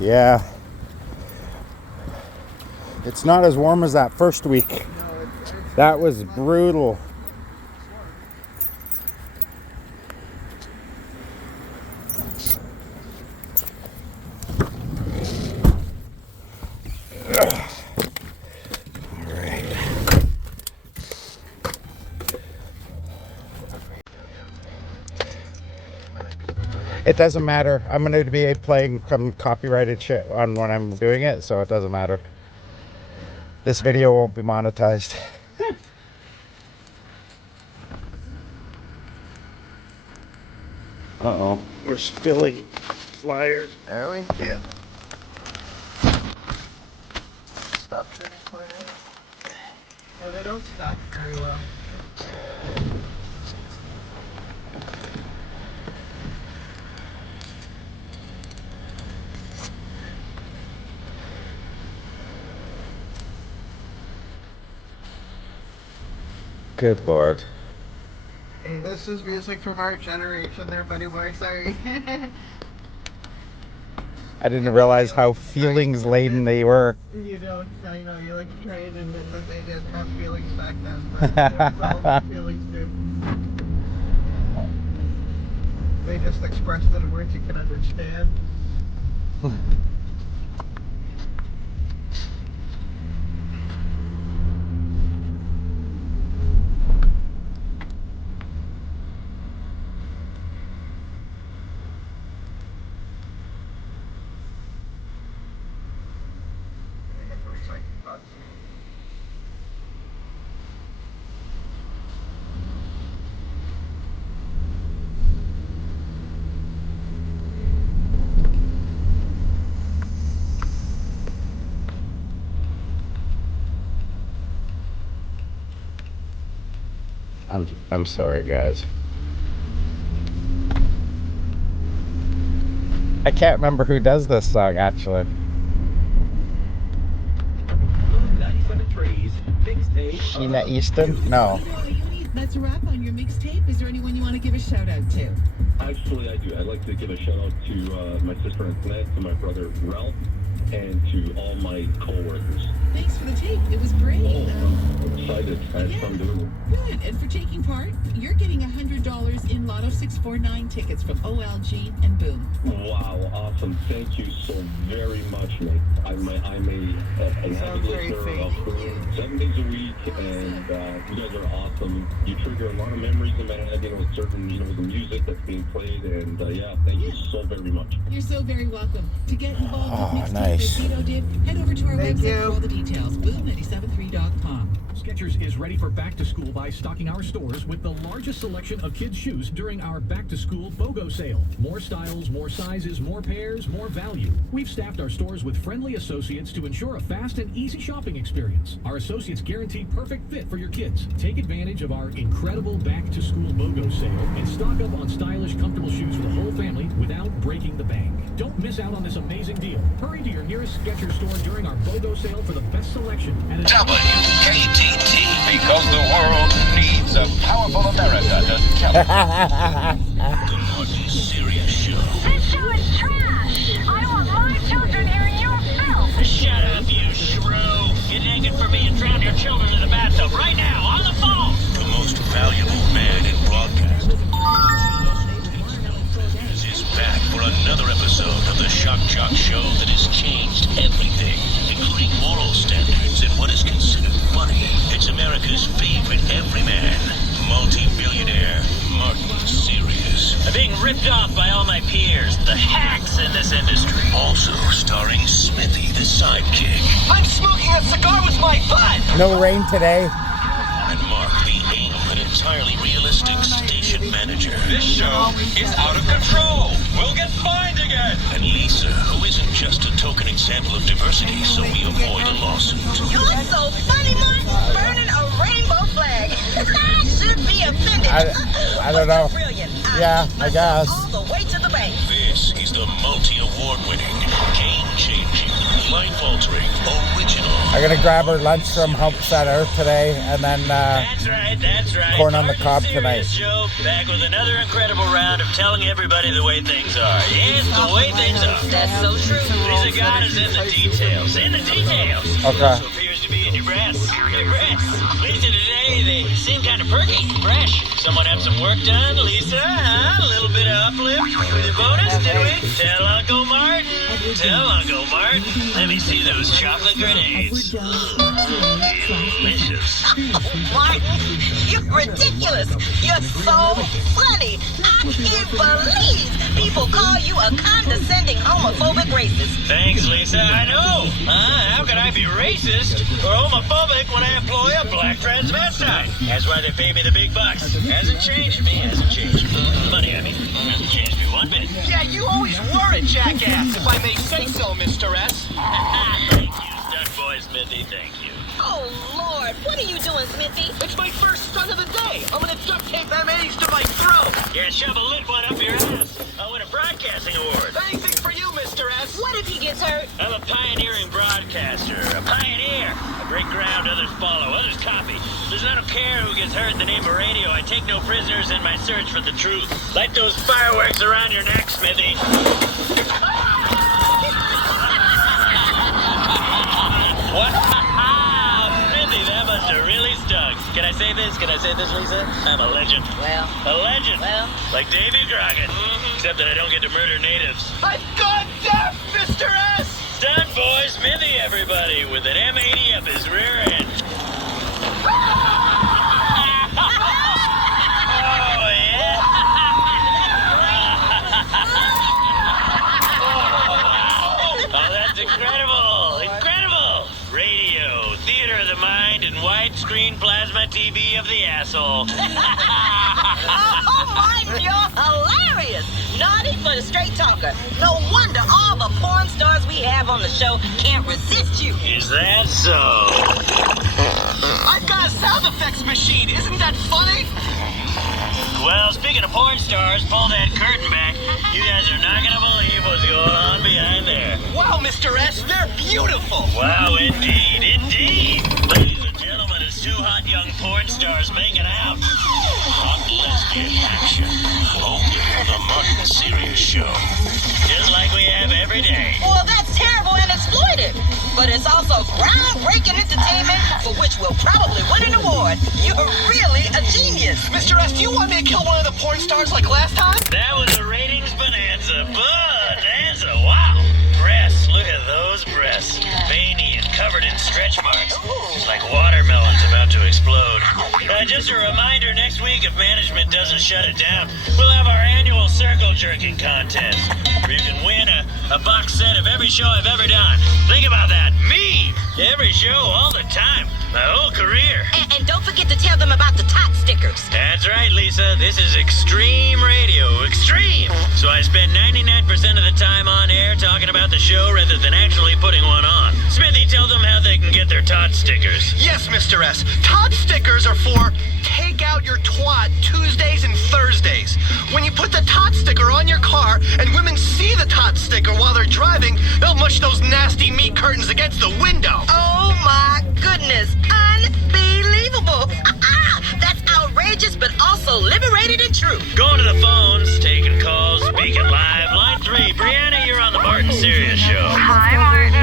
Yeah. It's not as warm as that first week. That was brutal. It doesn't matter. I'm going to be playing some copyrighted shit on when I'm doing it, so it doesn't matter. This video won't be monetized. Uh-oh. We're spilling flyers. Are we? Yeah. Stop turning flyers. Yeah, they don't stop very well. Good Lord. Hey, this is music from our generation there, buddy boy. Sorry. I didn't realize how feelings laden they were. You don't, I know, you like try and admit that they didn't have feelings back then, but it was all feelings too. They just expressed it in words you can understand. I'm sorry, guys. I can't remember who does this song, actually. Sheena Easton? No. That's a wrap on your mixtape. Is there anyone you want to give a shout out to? Actually, I do. I'd like to give a shout out to my sister Antoinette, to my brother Ralph, and to all my co-workers. Thanks for the tape. It was great. I'm excited. I had fun doing it. Good. And for taking part, you're getting $100 in Lotto 649 tickets from OLG and Boom. Wow, awesome. Thank you so very much, mate. I'm a avid listener of Boom 7 days a week, and you guys are awesome. You trigger a lot of memories in my head, with certain, the music that's being played, and thank you so very much. You're so very welcome. To get involved with Mixtape nice. as Vito did, head over to our website for all the details, boom973.com. Skechers is ready for back to school by stocking our stores with the largest selection of kids' shoes during our back to school BOGO sale. More styles, more sizes, more pairs, more value. We've staffed our stores with friendly associates to ensure a fast and easy shopping experience. Our associates guarantee perfect fit for your kids. Take advantage of our incredible back to school BOGO sale and stock up on stylish, comfortable shoes for the whole family without breaking the bank. Don't miss out on this amazing deal. Hurry to your nearest Skechers store during our BOGO sale for the best selection at WKTT, because the world needs a powerful America to tell it. The Martin Serious Show. This show is trash. I want my children hearing your filth. Shut up, you shrew. Get naked for me and drown your children in the bathtub right now, on the phone. The most valuable man in broadcasting is back for another episode of the Shock Jock Show that has changed everything, including moral standards and what is considered funny. It's America's favorite everyman, multi-billionaire, Martin Serious. I'm being ripped off by all my peers, the hacks in this industry. Also starring Smithy, the sidekick. I'm smoking a cigar with my butt! No rain today. And Mark, the anal and entirely realistic station manager. This show is out of control. We'll get fined again. And Lisa, who isn't just a token example of diversity, so we avoid a lawsuit. You're so funny, Mark. Burning a rainbow flag. I should be offended. I don't know. Brilliant. Yeah, I guess. All the way to the bank. This is the The multi-award-winning, game-changing, life-altering, original. I'm gonna grab her lunch from Humps at Earth today, and then That's right. corn on the cob Serious tonight. Show, back with another incredible round of telling everybody the way things are. Yes, the way things are. That's so true. Lisa God is in the details. In the details. Okay. Also appears to be in your breasts. Your breasts. Lisa, today they seem kind of perky, fresh. Someone have some work done, Lisa? Huh? A little bit of uplift with a bonus, did we? Tell Uncle Martin. Tell Uncle Martin. Let me see those chocolate grenades. Delicious. Martin, you're ridiculous. You're so funny. I can't believe people call you a condescending homophobic racist. Thanks, Lisa. I know. How can I be racist or homophobic when I employ a black transvestite? That's why they pay me the big bucks. Hasn't changed me. Hasn't changed me. Money, I mean. Hasn't changed me one bit. Yeah, you always were a jackass, if I may say so, Mr. S. Thank you, stunt boy Smithy. Thank you. Oh, Lord. What are you doing, Smithy? It's my first stunt of the day. I'm gonna duct tape M80s to my throat. Yeah, shove a lit one up your ass. I'll win a broadcasting award. Anything for you, Mr. S. What if he gets hurt? I'm a pioneering broadcaster. A pioneer. I break ground, others follow, others copy. Listen, I don't care who gets hurt in the name of radio. I take no prisoners in my search for the truth. Light those fireworks around your neck, Smithy. What? Smithy, that must have really stung. Can I say this? Can I say this, Lisa? I'm a legend. Well. A legend. Well. Like Davy Crockett. Except that I don't get to murder natives. I've gone deaf, Mr. S. Stunt boy Smithy, everybody, with an M80 up his rear end. Oh, yeah? Oh, that's incredible. Incredible. Radio, theater of the mind, and widescreen plasma TV of the asshole. Oh, Martin, you're hilarious. Naughty but a straight talker. No wonder all the porn stars we have on the show can't resist you. Is that so? I've got a sound effects machine. Isn't that funny? Well, speaking of porn stars, pull that curtain back. You guys are not gonna believe what's going on behind there. Wow, Mr. S, they're beautiful. Wow, indeed, indeed. Ladies and gentlemen, it's two hot young porn stars making out. Hot lesbian action. Only on the Martin Serious Show. Just like we have every day. Well, that's terrible and exploitive. But it's also groundbreaking entertainment for which we'll probably win an award. You're really a genius. Mr. S, do you want me to kill one of the porn stars like last time? That was a ratings bonanza. Bonanza, wow. Breasts, look at those breasts. Veiny and covered in stretch marks. It's like watermelons about to explode. Just a reminder, next week, if management doesn't shut it down, we'll have our annual circle jerking contest, where you can win a box set of every show I've ever done. Think about that. Me! Every show, all the time. My whole career. And don't forget to tell them about the tot stickers. That's right, Lisa. This is extreme radio. Extreme! So I spend 99% of the time on air talking about the show rather than actually putting one on. Smithy, tell them how they can get their tot stickers. Yes, Mr. S. Tot stickers are for Take Out Your Twat Tuesdays and Thursdays. When you put the tot sticker on your car and women see the tot sticker while they're driving, they'll mush those nasty meat curtains against the window. Oh my goodness. Unbelievable. That's outrageous but also liberated and true. Going to the phones, taking calls, speaking live. Line 3, Brianna, you're on the Martin Serious Show. Hi, Martin.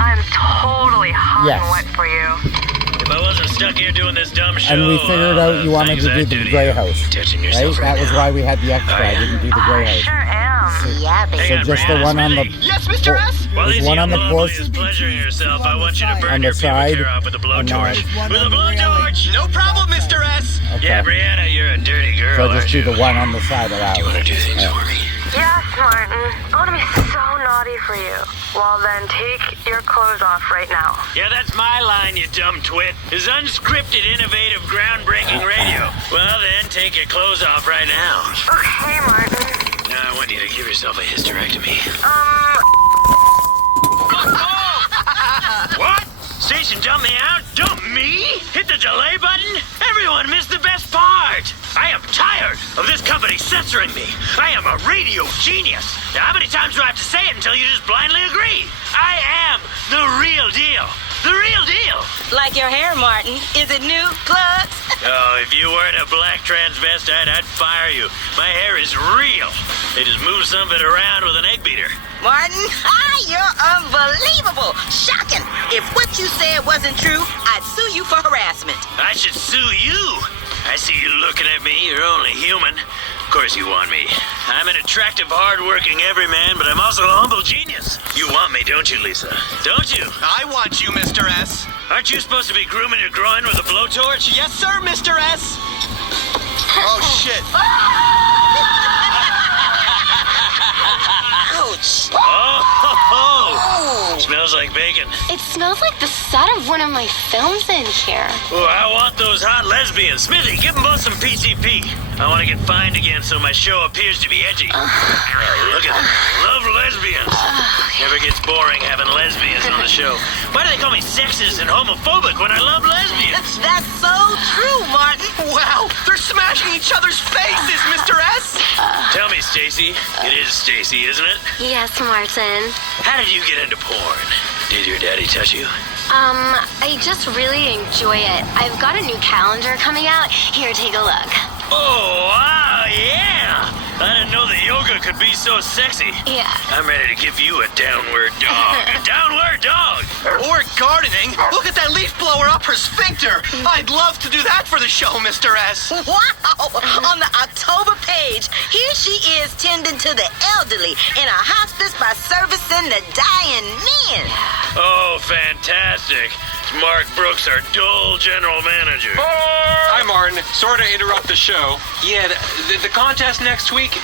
I'm totally hot Yes. and wet for you. If I wasn't stuck here doing this dumb show, And we figured out you wanted things to do I'd the to Grey you. House, Touching right? yourself That was now. why we had the extra. I didn't do the Grey I House. sure am. Yeah, baby. Hang on, So just the Brianna, one on the Smithy. Yes, Mr. S? While there's this one on young the lovely porch is pleasuring herself, I want you to burn on your the pubic side, hair off with a and blowtorch. now- With a blowtorch! No problem, Mr. S. Okay. Yeah, Brianna, you're a dirty girl, So I'll just aren't do you? the one on the side of that. You want to do things for me? Yes, Martin. I want to be so naughty for you. Well, then take your clothes off right now. Yeah, that's my line, you dumb twit. Is unscripted, innovative, groundbreaking radio. Well, then, take your clothes off right now. Okay, Martin. Now, I want you to give yourself a hysterectomy. What? Station dump me out? Dump me? Hit the delay button? Everyone missed the best part. I am tired of this company censoring me. I am a radio genius. Now, how many times do I have to say it until you just blindly agree? I am the real deal. The real deal. Like your hair, Martin. Is it new? Plugs? Oh, if you weren't a black transvestite, I'd fire you. My hair is real. They just move some of it around with an egg beater. Martin, you're unbelievable. Shocking. If what you said wasn't true, I'd sue you for harassment. I should sue you. I see you looking at me. You're only human. Of course you want me. I'm an attractive, hard-working everyman, but I'm also a humble genius. You want me, don't you, Lisa? Don't you? I want you, Mr. S. Aren't you supposed to be grooming your groin with a blowtorch? Yes, sir, Mr. S. Oh, shit. Ouch. Oh, smells like bacon. It smells like the set of one of my films in here. Oh, I want those hot lesbians. Smithy, give them both some PCP. I want to get fined again so my show appears to be edgy. Look at them. Love lesbians. Never gets boring having lesbians on the show. Why do they call me sexist and homophobic when I love lesbians? That's so true, Martin. Wow, they're smashing each other's faces, Mr. S. Tell me, Stacy. It is Stacy, isn't it? Yes, Martin. How did you get into porn? Did your daddy touch you? I just really enjoy it. I've got a new calendar coming out. Here, take a look. Oh, wow, yeah! I didn't know that yoga could be so sexy. Yeah. I'm ready to give you a downward dog. A downward dog! Or gardening. Look at that leaf blower up her sphincter. I'd love to do that for the show, Mr. S. Wow! On the October page, here she is tending to the elderly in a hospice by servicing the dying men. Oh, fantastic. It's Mark Brooks, our dull general manager. Hi, Martin. Sorry to interrupt the show. Yeah, the contest next week,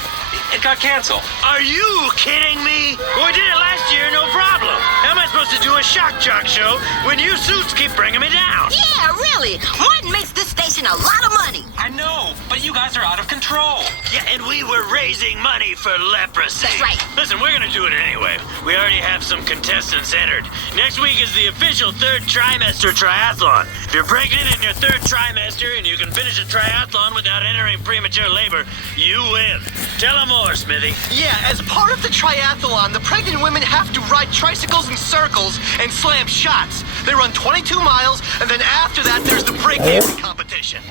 it got canceled. Are you kidding me? Well, we did it last year, no problem. How am I supposed to do a shock jock show when you suits keep bringing me down? Yeah, really. Martin makes this station a lot of money. I know, but you guys are out of control. Yeah, and we were raising money for leprosy. That's right. Listen, we're gonna do it anyway. We already have some contestants entered. Next week is the official third trimester triathlon. If you're pregnant in your third trimester and you can finish a triathlon without entering premature labor, you win. Tell them more, Smithy. Yeah, as part of the triathlon, the pregnant women have to ride tricycles in circles and slam shots. They run 22 miles, and then after that, there's the breakdancing competition.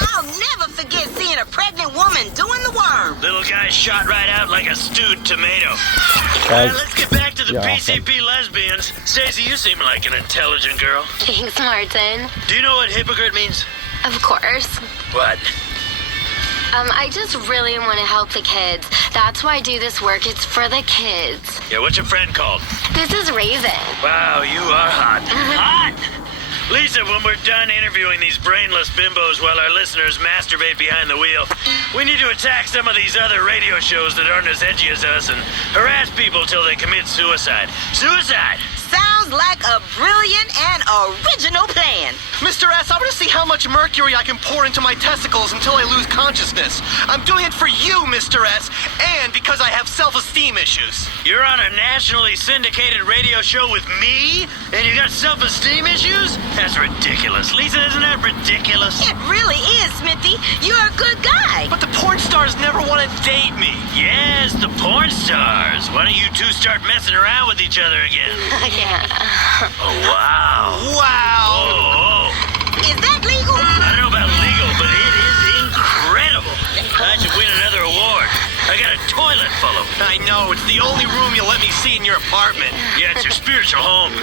I'll never forget seeing a pregnant woman doing the worm. Little guy shot right out like a stewed tomato. All right, let's get back to the PCP lesbians. Stacey, you seem like an intelligent girl. Thanks, Martin. Do you know what hypocrite means? Of course. What? I just really want to help the kids. That's why I do this work. It's for the kids. Yeah, what's your friend called? This is Raven. Wow, you are hot. Hot! Lisa, when we're done interviewing these brainless bimbos while our listeners masturbate behind the wheel, we need to attack some of these other radio shows that aren't as edgy as us and harass people till they commit suicide. Suicide! Sounds like a brilliant and original plan. Mr. S, I want to see how much mercury I can pour into my testicles until I lose consciousness. I'm doing it for you, Mr. S, and because I have self-esteem issues. You're on a nationally syndicated radio show with me, and you got self-esteem issues? That's ridiculous. Lisa, isn't that ridiculous? It really is, Smithy. You're a good guy. But the porn stars never want to date me. Yes, the porn stars. Why don't you two start messing around with each other again? Yeah. Oh, wow. Wow. Oh. Is that legal? I don't know about legal, but it is incredible. I should win another award. I got a toilet full of them. I know, it's the only room you'll let me see in your apartment. Yeah, it's your spiritual home.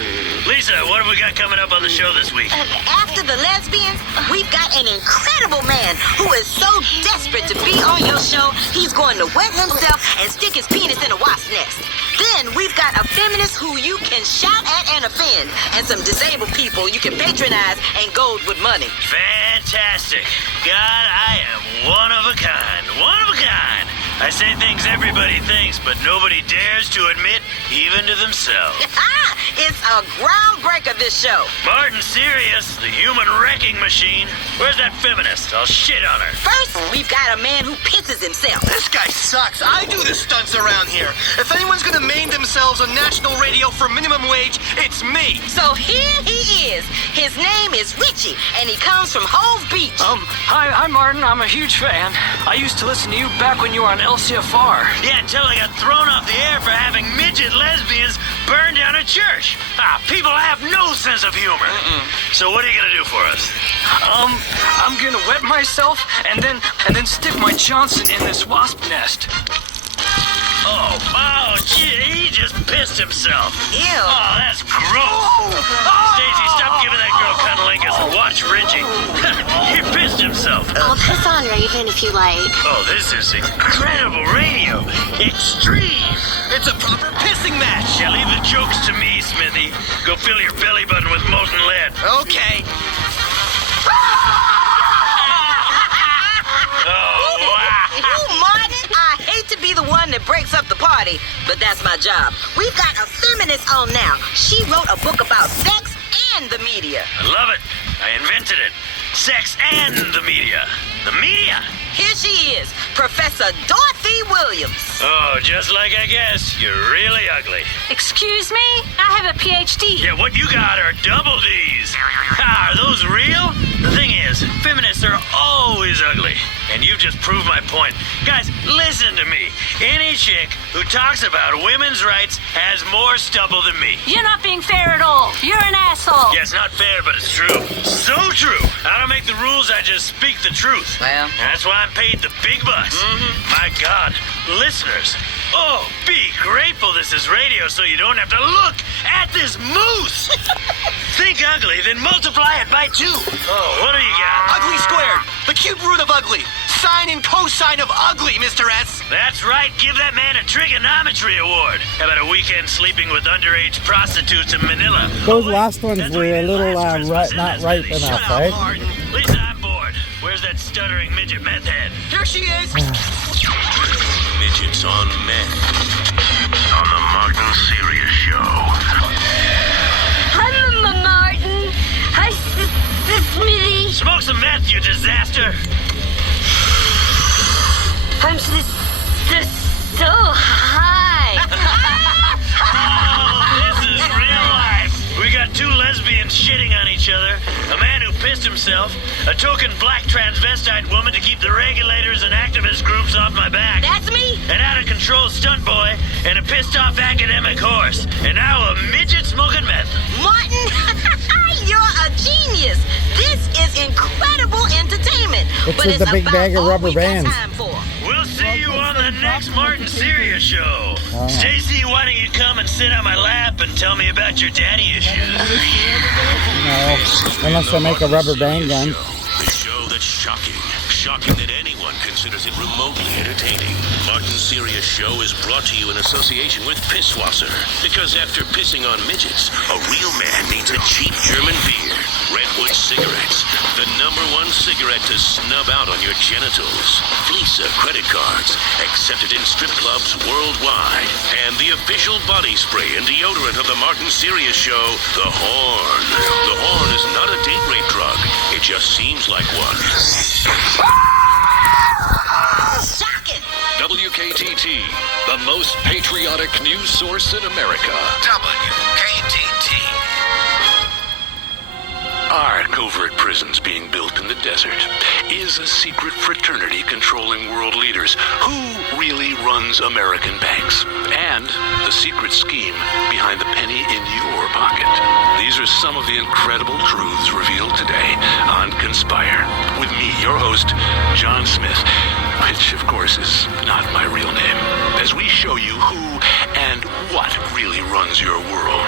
Lisa, what have we got coming up on the show this week? After the lesbians, we've got an incredible man who is so desperate to be on your show, he's going to wet himself and stick his penis in a wasp nest. Then we've got a feminist who you can shout at and offend, and some disabled people you can patronize and gold with money. Fantastic. God, I am one of a kind. One of a kind. I say things everybody thinks, but nobody dares to admit, even to themselves. It's a groundbreaker, this show. Martin Sirius, the human wrecking machine. Where's that feminist? I'll shit on her. First, we've got a man who pisses himself. This guy sucks. I do the stunts around here. If anyone's gonna maim themselves on national radio for minimum wage, it's me. So here he is. His name is Richie, and he comes from Hove Beach. Hi, Martin. I'm a huge fan. I used to listen to you back when you were on LCFR. Yeah, until I got thrown off the air for having midget lesbians burn down a church. People have no sense of humor. So what are you gonna do for us? I'm gonna wet myself and then stick my Johnson in this wasp nest. Oh, gee, he just pissed himself. Ew. Oh, that's gross. Stacy, stop giving that girl cunnilingus and watch Richie. He pissed himself. I'll piss on Raven if you like. Oh, this is incredible radio. Extreme. It's a proper pissing match. Yeah, leave the jokes to me, Smithy. Go fill your belly button with molten lead. Okay. Martin, I hate to be the one that breaks up the party, but that's my job. We've got a feminist on now. She wrote a book about sex and the media. I love it. I invented it. Sex and the media. The media. Here she is, Professor Dorothy Williams. Oh, just like I guess. You're really ugly. Excuse me? I have a PhD. Yeah, what you got are double D's. Are those real? The thing is, feminists are always ugly. And you've just proved my point. Guys, listen to me. Any chick who talks about women's rights has more stubble than me. You're not being fair at all. You're an asshole. Yeah, it's not fair, but it's true. So true. I don't make the rules, I just speak the truth. Well, that's why I'm paid the big bucks. My God, listeners. Oh, be grateful this is radio so you don't have to look at this moose. Think ugly, then multiply it by 2. Oh, what do you got? Ugly squared. The cube root of ugly. Sine and cosine of ugly, Mr. S. That's right. Give that man a trigonometry award. How about a weekend sleeping with underage prostitutes in Manila? Those last ones were a little not ripe enough, Shut up, right? Martin. Lisa, I'm bored. Where's that stuttering midget meth head? Here she is. Midgets on meth. On the Martin Sirius Show. Hi, Martin. Hi, Smithy. Smoke some meth, you disaster. I'm so high. Oh, this is real life. We got 2 lesbians shitting on each other, a man who pissed himself, a token black transvestite woman to keep the regulators and activist groups off my back. That's me. An out-of-control stunt boy, and a pissed-off academic horse. And now a midget smoking meth. Martin, you're a genius. This is incredible entertainment. It's the big bag of rubber bands. We'll see you on the next Martin Sirius Show. Stacy, why don't you come and sit on my lap and tell me about your daddy issues? No, unless I make a rubber band gun. The show that's shocking. Shocking that anyone considers it remotely entertaining. Martin Sirius Show is brought to you in association with Pisswasser. Because after pissing on midgets, a real man needs a cheap German beer. Redwood cigarettes. The #1 cigarette to snub out on your genitals. Visa credit cards. Accepted in strip clubs worldwide. And the official body spray and deodorant of the Martin Sirius Show, the Horn. The Horn is not a date rape drug. It just seems like one. Shocking. WKTT, the most patriotic news source in America. WKTT. Are covert prisons being built in the desert? Is a secret fraternity controlling world leaders? Who really runs American banks? And the secret scheme behind the penny in your pocket. These are some of the incredible truths revealed today on Conspire. With me, your host, John Smith, which of course is not my real name, as we show you who and what really runs your world.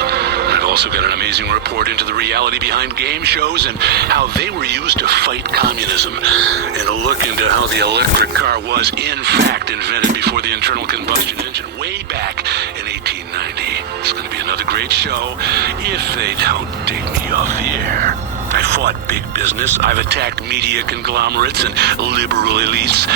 I've also got an amazing report into the reality behind game shows and how they were used to fight communism, and a look into how the electric car was in fact invented before the internal combustion engine way back in 1890. It's going to be another great show if they don't take me off the air. I fought big business. I've attacked media conglomerates and liberal elites.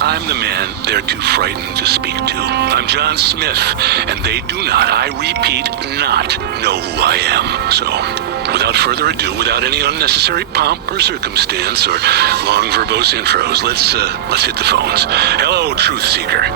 I'm the man they're too frightened to speak to. I'm John Smith, and they do not, I repeat, not know who I am. So, without further ado, without any unnecessary pomp or circumstance or long verbose intros, let's hit the phones. Hello, Truth Seeker.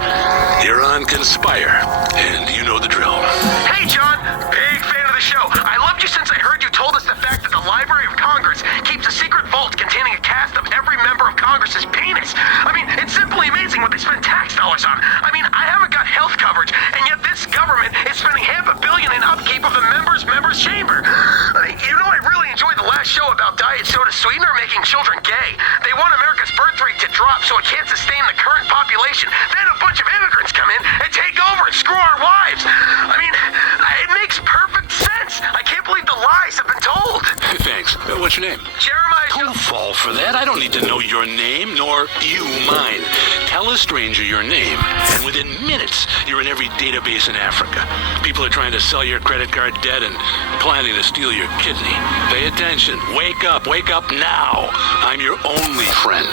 You're on Conspire, and you know the drill. Hey, John! Big fan of the show. I loved you since I heard you told us the fact that the Library of Congress keeps a secret vault containing a cast of every member of Congress's penis. I mean, it's simply amazing what they spend tax dollars on. I mean, I haven't got health coverage, and yet this government is spending $500 million in upkeep of the members' chamber. You know, I really enjoyed the last show about diet soda sweetener making children gay. They want America's birth rate to drop so it can't sustain the current population. Then a bunch of immigrants come in and take over and screw our wives. I mean, it makes perfect sense. I can't believe the lies have been told. Thanks. What's your name? Jeremiah. Don't fall for that. I don't need to know your name, nor you mine. Tell a stranger your name, and within minutes, you're in every database in Africa. People are trying to sell your credit card debt and planning to steal your kidney. Pay attention. Wake up now. I'm your only friend.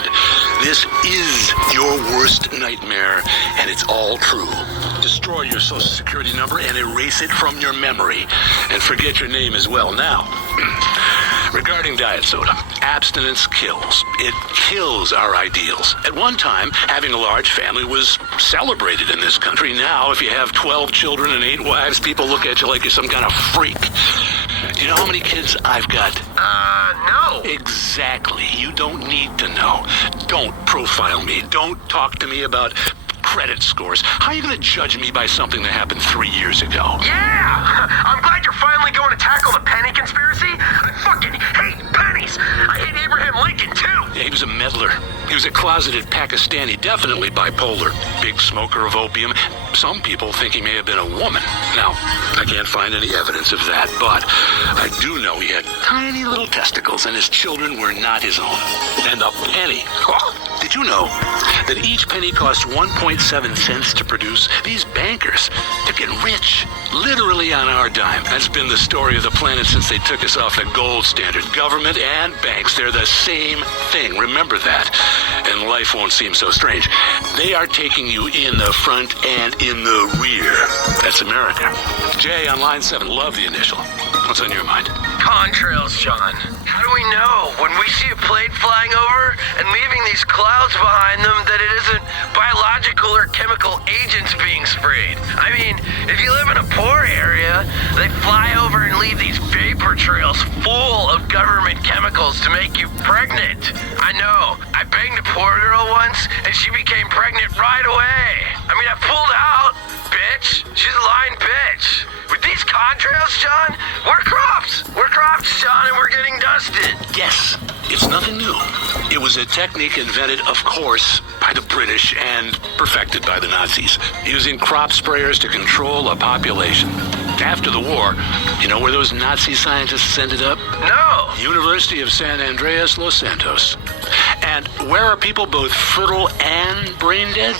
This is your worst nightmare, and it's all true. Destroy your social security number and erase it from your memory. And forget your name as well. Now, regarding diet soda, abstinence kills. It kills our ideals. At one time, having a large family was celebrated in this country. Now, if you have 12 children and 8 wives, people look at you like you're some kind of freak. Do you know how many kids I've got? No. Exactly. You don't need to know. Don't profile me. Don't talk to me about credit scores. How are you going to judge me by something that happened 3 years ago? Yeah! I'm glad you're finally going to tackle the penny conspiracy. I fucking hate pennies. I hate Abraham Lincoln, too. Yeah, he was a meddler. He was a closeted Pakistani, definitely bipolar. Big smoker of opium. Some people think he may have been a woman. Now, I can't find any evidence of that, but I do know he had tiny little testicles, and his children were not his own. And a penny. Oh, did you know that each penny costs 1.7 cents to produce? These bankers, they're getting rich, literally on our dime. That's been the story of the planet since they took us off the gold standard. Government and banks, they're the same thing. Remember that. And life won't seem so strange. They are taking you in the front and in the rear. That's America. Jay on line 7, love the initial. What's on your mind? Contrails, John. How do we know when we see a plane flying over and leaving these clouds behind them that it isn't biological or chemical agents being sprayed? I mean, if you live in a poor area, they fly over and leave these vapor trails full of government chemicals to make you pregnant. I know. I banged a poor girl once and she became pregnant right away. I mean, I pulled out, bitch. She's a lying bitch. With these contrails, John, we're crops. We're crops, John, and we're getting dusted. Yes, it's nothing new. It was a technique invented, of course, by the British and perfected by the Nazis, using crop sprayers to control a population. After the war, you know where those Nazi scientists ended up? No. University of San Andreas, Los Santos. And where are people both fertile and brain dead?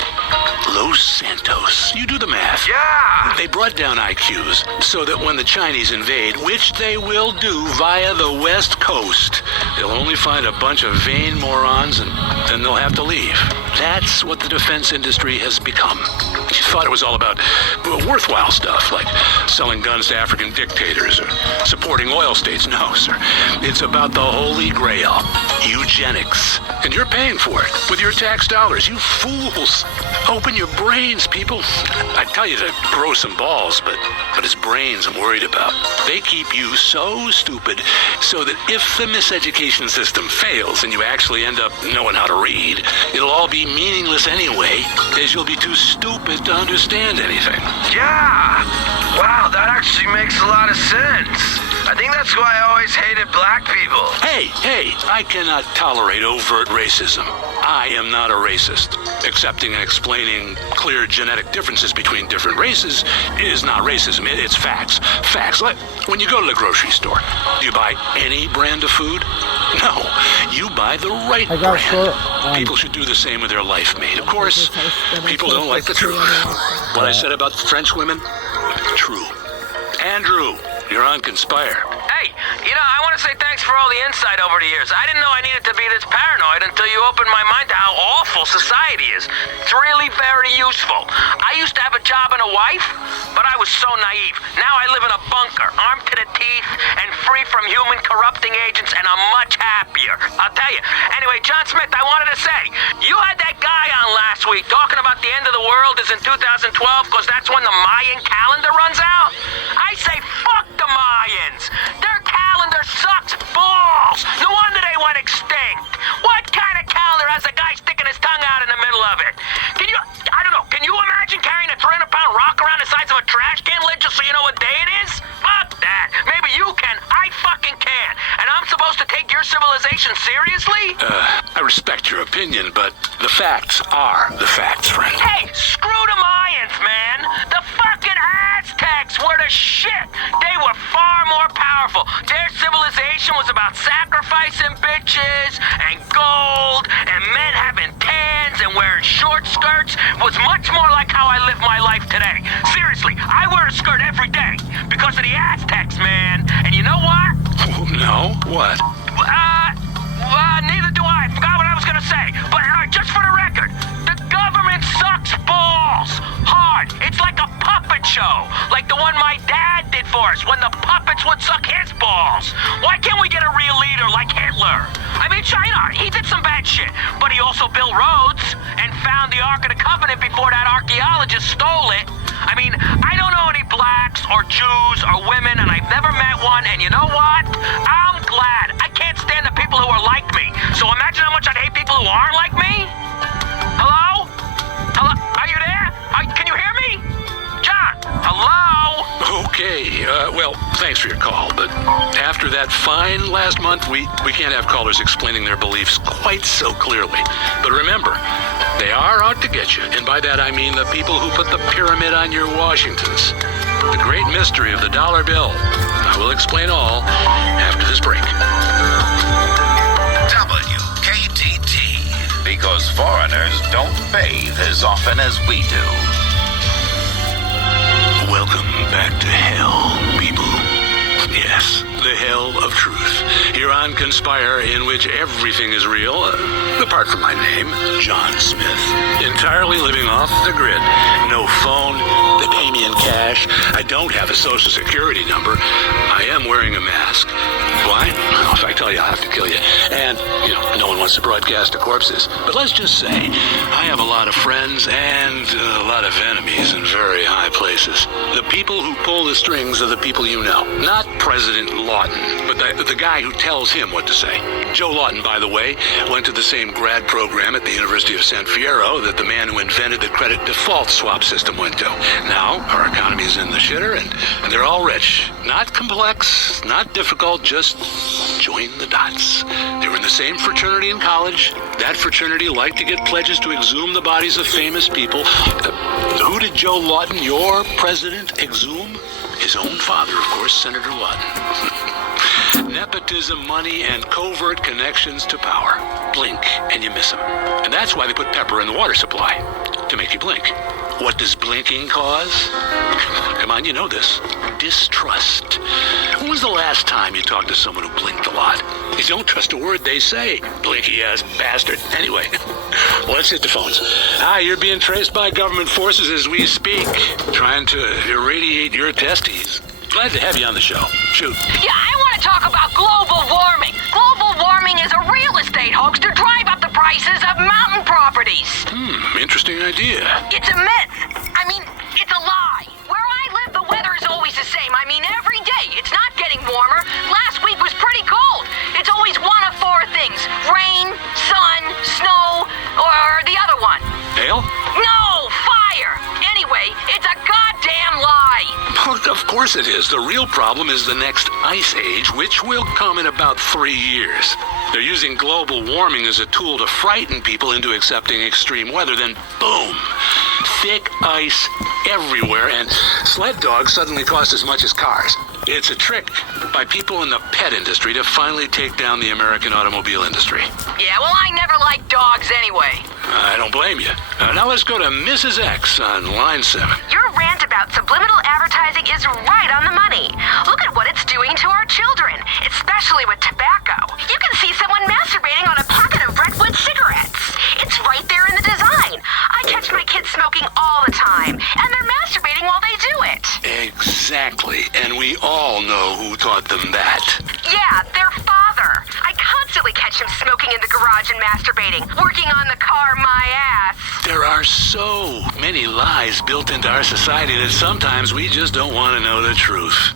Los Santos. You do the math. Yeah. They brought down IQs so that when the Chinese invade, which they will do via the West Coast, they'll only find a bunch of vain morons and then they'll have to leave. That's what the defense industry has become. You thought it was all about worthwhile stuff like selling guns to African dictators or supporting oil states. No, sir. It's about the holy grail, eugenics. And you're paying for it with your tax dollars. You fools. Open your brains, people. I tell you to grow some balls, but it's brains I'm worried about. They keep you so stupid so that if the miseducation system fails and you actually end up knowing how to read, it'll all be meaningless anyway, as you'll be too stupid to understand anything. Yeah. Wow, that actually makes a lot of sense. I think that's why I always hated black people. Hey, I cannot tolerate overt racism. I am not a racist. Accepting and explaining clear genetic differences between different races is not racism. It's facts. Facts. Like when you go to the grocery store, do you buy any brand of food? No. You buy the right brand. People should do the same with their life mate. Of course, people don't like the truth. What I said about French women, true. Andrew, you're on Conspire. Hey, I want to say thanks for all the insight over the years. I didn't know I needed to be this paranoid until you opened my mind to how awful society is. It's really very useful. I used to have a job and a wife, but I was so naive. Now I live in a bunker, armed to the teeth and free from human corrupting agents, and I'm much happier. I'll tell you. Anyway, John Smith, I wanted to say, you had that guy on last week talking about the end of the world is in 2012 because that's when the Mayan calendar runs out. I say fuck the Mayans. Their calendar sucks balls. No wonder they went extinct. What kind of calendar has a guy sticking his tongue out in the middle of it? I don't know, can you imagine carrying a 300-pound rock around the size of a trash can lid just so you know what day it is? Fuck that. Maybe you can. I fucking can. And I'm supposed to take your civilization seriously? I respect your opinion, but the facts are the facts, friend. Hey, screw the Mayans, man. The fucking Aztecs were the shit. They were far more powerful. Their civilization was about sacrificing bitches and gold and men having tans and wearing short skirts. It was much more like how I live my life today. Seriously, I wear a skirt every day because of the Aztecs, man. And you know what? No? What? Neither do I. Forgot what I was gonna say. But just for the record, the government sucks balls hard. It's like a puppet show, like the one my dad did for us when the puppets would suck his balls. Why can't we get a real leader like Hitler? I mean, China, he did some bad shit, but he also built roads and found the Ark of the Covenant before that archaeologist stole it. I mean, I don't know any blacks or Jews or women, and I've never met one, and you know what? I'm glad. I can't stand the people who are like me. So imagine how much I'd hate people who aren't like me. Hello? Hello? Are you there? Can you hear me? John? Hello? Okay, well, thanks for your call, but after that fine last month, we can't have callers explaining their beliefs quite so clearly. But remember, they are out to get you, and by that I mean the people who put the pyramid on your Washingtons. The great mystery of the dollar bill. I will explain all after this break. WKTT, because foreigners don't bathe as often as we do. Welcome back to hell, people. Yes, the hell of truth. Here on Conspire, in which everything is real, apart from my name, John Smith. Entirely living off the grid. No phone, they pay me in cash. I don't have a social security number. I am wearing a mask. Why? Well, if I tell you, I'll have to kill you. And, no one wants to broadcast to corpses. But let's just say, I have a lot of friends and a lot of enemies in very high places. The people who pull the strings are the people you know. Not President Lawton, but the guy who tells him what to say. Joe Lawton, by the way, went to the same grad program at the University of San Fierro that the man who invented the credit default swap system went to. Now, our economy's in the shitter, and they're all rich. Not complex, not difficult, just join the dots. They were in the same fraternity in college. That fraternity liked to get pledges to exhume the bodies of famous people. Who did Joe Lawton, your president, exhume? His own father, of course, Senator Lawton. Nepotism, money, and covert connections to power. Blink, and you miss them. And that's why they put pepper in the water supply, to make you blink. What does blinking cause? Come on, you know this. Distrust. When was the last time you talked to someone who blinked a lot? You don't trust a word they say, blinky-ass bastard. Anyway, let's hit the phones. You're being traced by government forces as we speak, trying to irradiate your testes. Glad to have you on the show. Shoot. Yeah, I want to talk about global warming. Global warming is a real estate hoax to drive up the prices of mountain properties. Interesting idea. It's a myth. I mean, it's a lie. Where I live, the weather is always the same. I mean, every day. It's not getting warmer. Last week was pretty cold. It's always one of four things. Rain, sun, snow, or the other one. Hail? No, fire. Anyway, it's a goddamn lie. Of course it is. The real problem is the next ice age, which will come in about 3 years. They're using global warming as a tool to frighten people into accepting extreme weather. Then, boom, thick ice everywhere, and sled dogs suddenly cost as much as cars. It's a trick by people in the pet industry to finally take down the American automobile industry. Yeah, well, I never liked dogs anyway. I don't blame you. Now let's go to Mrs. X on line 7. Your rant about about subliminal advertising is right on the money. Look at what it's doing to our children, especially with tobacco. You can see someone masturbating on a packet of Redwood cigarettes. It's right there in the design. I catch my kids smoking all the time, and they're masturbating while they do it. Exactly, and we all know who taught them that. Yeah, their father. I constantly catch him smoking in the garage and masturbating, working on the car my ass. There are so many lies built into our society that sometimes we just don't want to know the truth.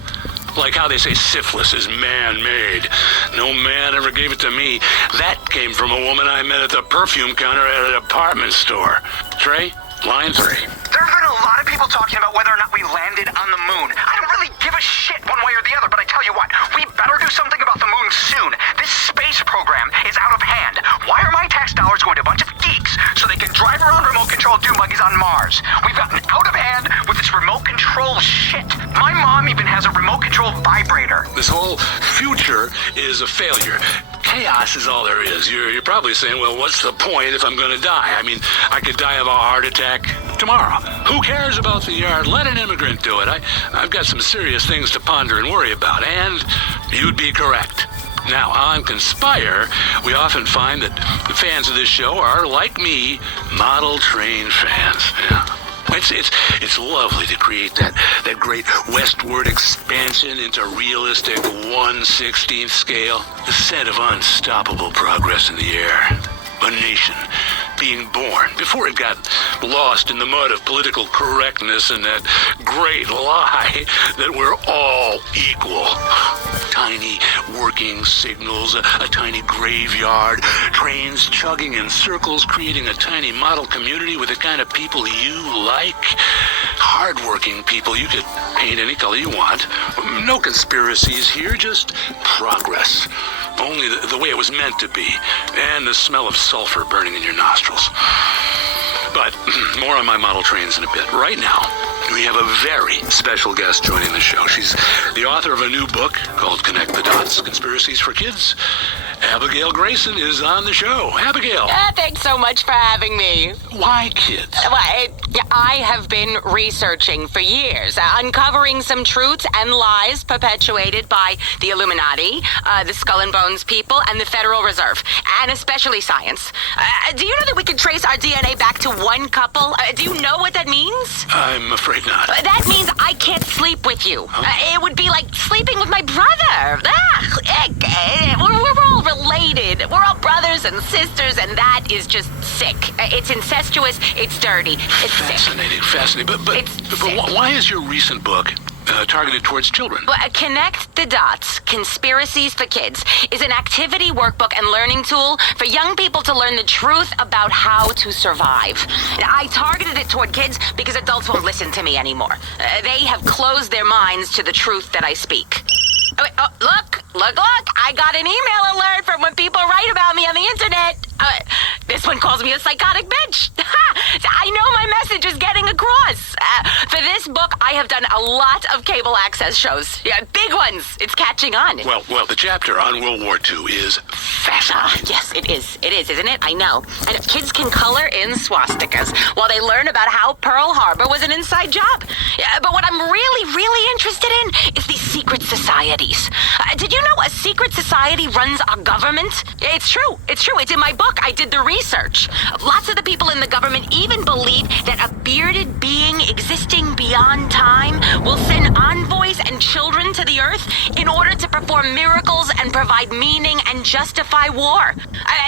Like how they say syphilis is man-made. No man ever gave it to me. That came from a woman I met at the perfume counter at a department store. Trey, line 3. There have been a lot of people talking about whether or not we landed on the moon. I don't really give a shit one way or the other, but I tell you what, we better do something about the moon soon. This space program is out of hand. Why are my tax dollars going to a bunch of geeks so they can drive around remote-controlled dune buggies on Mars? We've gotten out of hand with this remote control shit. My mom even has a remote-controlled vibrator. This whole future is a failure. Chaos is all there is. You're probably saying, well, what's the point if I'm going to die? I mean, I could die of a heart attack tomorrow. Who cares about the yard? Let an immigrant do it. I've got some serious things to ponder and worry about, and you'd be correct. Now, on Conspire, we often find that the fans of this show are, like me, model train fans. Yeah. It's lovely to create that great westward expansion into realistic 1/16th scale. The scent of unstoppable progress in the air. A nation being born before it got lost in the mud of political correctness and that great lie that we're all equal. Tiny working signals, a tiny graveyard, trains chugging in circles, creating a tiny model community with the kind of people you like. Hardworking people, you could paint any color you want. No conspiracies here, just progress. Only the way it was meant to be, and the smell of sulfur burning in your nostrils. But more on my model trains in a bit. Right now, we have a very special guest joining the show. She's the author of a new book called Connect the Dots, Conspiracies for Kids. Abigail Grayson is on the show. Abigail. Thanks so much for having me. Why kids? I have been researching for years, uncovering some truths and lies perpetuated by the Illuminati, the Skull and Bones people, and the Federal Reserve, and especially science. Do you know that we can trace our DNA back to one couple? Do you know what that means? I'm afraid not. That means I can't sleep with you. It would be like sleeping with my brother. We're all related. We're all brothers and sisters, and that is just sick. It's incestuous. It's dirty. It's fascinating. But why is your recent book targeted towards children? Well, Connect the Dots, Conspiracies for Kids, is an activity workbook and learning tool for young people to learn the truth about how to survive. I targeted it toward kids because adults won't listen to me anymore. They have closed their minds to the truth that I speak. Look! I got an email alert from when people write about me on the internet. This one calls me a psychotic bitch. I know my message is getting across. For this book, I have done a lot of cable access shows. Yeah, big ones. It's catching on. Well, the chapter on World War II is fascinating. Yes, it is. It is, isn't it? I know. And if kids can color in swastikas while they learn about how Pearl Harbor was an inside job. But what I'm really interested in is these secret societies. Did you know a secret society runs our government? It's true. It's in my book. I did the research. Lots of the people in the government even believe that a bearded being existing beyond time will send envoys and children to the earth in order to perform miracles and provide meaning and justify war.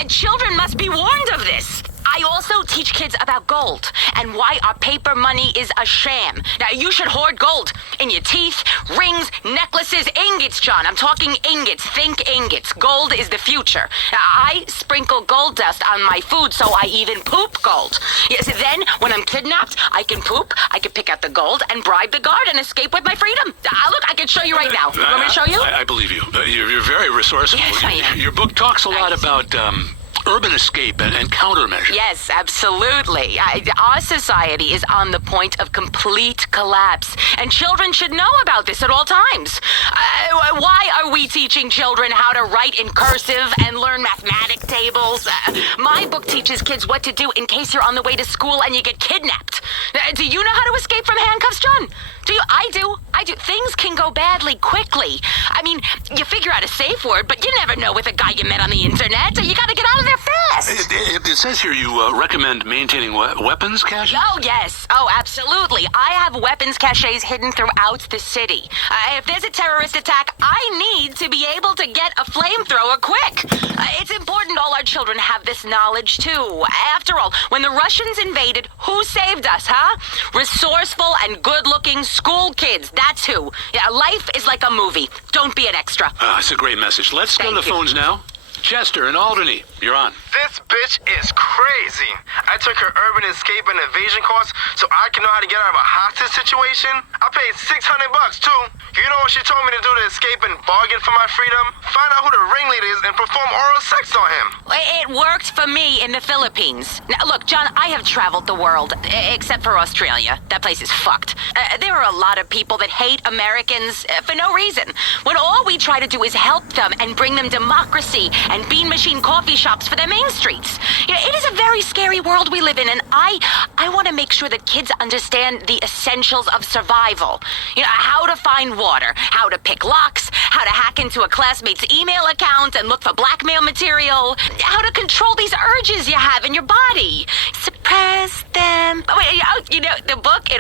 Children must be warned of this. I also teach kids about gold and why our paper money is a sham. Now, you should hoard gold in your teeth, rings, necklaces, ingots, John. I'm talking ingots. Think ingots. Gold is the future. I sprinkle gold dust on my food, so I even poop gold. Yes, then, when I'm kidnapped, I can poop, I can pick out the gold and bribe the guard and escape with my freedom. Look, I can show you right now. You want me to show you? I believe you. You're very resourceful. Yes, I am. Your book talks a lot about urban escape and countermeasures. Yes, absolutely. Our society is on the point of complete collapse, and children should know about this at all times. Why are we teaching children how to write in cursive and learn mathematic tables? My book teaches kids what to do in case you're on the way to school and you get kidnapped. Do you know how to escape from handcuffs, John? Do you? I do. Things can go badly quickly. I mean, you figure out a safe word, but you never know with a guy you met on the internet, so you gotta get out of there fast. It says here you recommend maintaining weapons caches? Oh, yes. Oh, absolutely. I have weapons caches hidden throughout the city. If there's a terrorist attack, I need to be able to get a flamethrower quick. It's important all our children have this knowledge, too. After all, when the Russians invaded, who saved us, huh? Resourceful and good-looking school kids. That's who. Yeah, life is like a movie. Don't be an extra. It's a great message. Let's go to the phones now. Chester in Albany, you're on. This bitch is crazy. I took her urban escape and evasion course so I can know how to get out of a hostage situation. I paid $600 too. You know what she told me to do to escape and bargain for my freedom? Find out who the ringleader is and perform oral sex on him. It worked for me in the Philippines. Now, look, John, I have traveled the world, except for Australia. That place is fucked. There are a lot of people that hate Americans for no reason, when all we try to do is help them and bring them democracy and bean machine coffee shops for their main streets. You know, it is a very scary world we live in, and I want to make sure that kids understand the essentials of survival. You know, how to find water, how to pick locks, how to hack into a classmate's email account and look for blackmail material, how to control these urges you have in your body. Suppress them. Oh, wait, you know, the book, it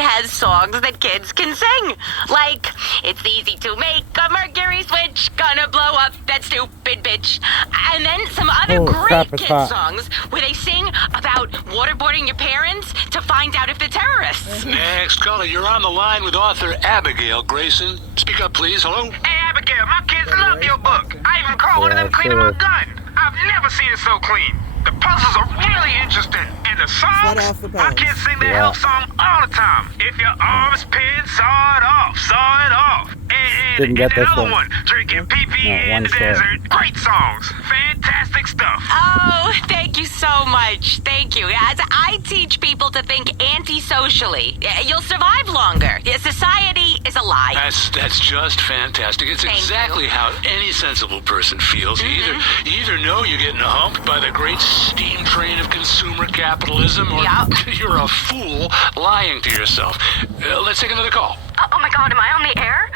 has songs that kids can sing. Like, it's easy to make a Mercury switch, gonna blow up that stupid bitch. And then some other great kid songs where they sing about waterboarding your parents to find out if they're terrorists. Next caller, you're on the line with author Abigail Grayson. Speak up, please. Hello? Hey, Abigail, my kids love your book. I even caught one of them cleaning my gun. I've never seen it so clean. The puzzles are really interesting. And the songs, my kids sing their health song all the time. If your arm's pinned, saw it off. Didn't get this another one. Drinking pee-pee in the desert. Great songs. Fantastic stuff. Oh, thank you so much. Thank you. As I teach people to think anti-socially, you'll survive longer. Society is a lie. That's just fantastic. It's exactly how any sensible person feels. You either know you're getting humped by the great steam train of consumer capitalism, or you're a fool lying to yourself. Let's take another call. Oh my God, am I on the air?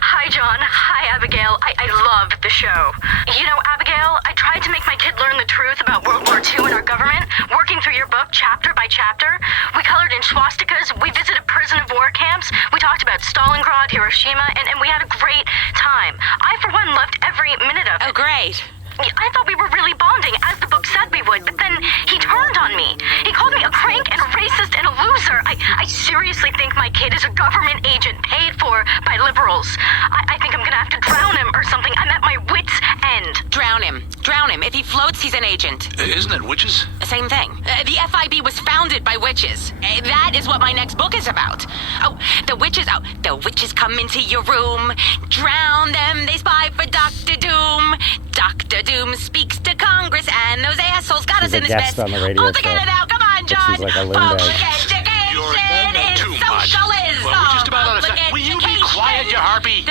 Hi, John. Hi, Abigail. I love the show. You know, Abigail, I tried to make my kid learn the truth about World War II and our government, working through your book chapter by chapter. We colored in swastikas, we visited prison of war camps, we talked about Stalingrad, Hiroshima, and we had a great time. I, for one, loved every minute of it. Oh, great. I thought we were really bonding, as the book said we would, but then he turned on me. He called me a crank and a racist and a loser. I seriously think my kid is a government agent paid for by liberals. I think I'm gonna have to drown him or something. I'm at my wit's end. Drown him. Drown him. If he floats, he's an agent. Isn't that witches? Same thing. The FIB was founded by witches. That is what my next book is about. Oh, the witches come into your room. Drown them, they spy for Dr. Doom. Dr. Doom speaks to Congress, and those assholes got us in this mess. On the radio All together now, come on, John. She's like a Public education is socialism. Well, we're just about out of time. Will you be quiet, you harpy?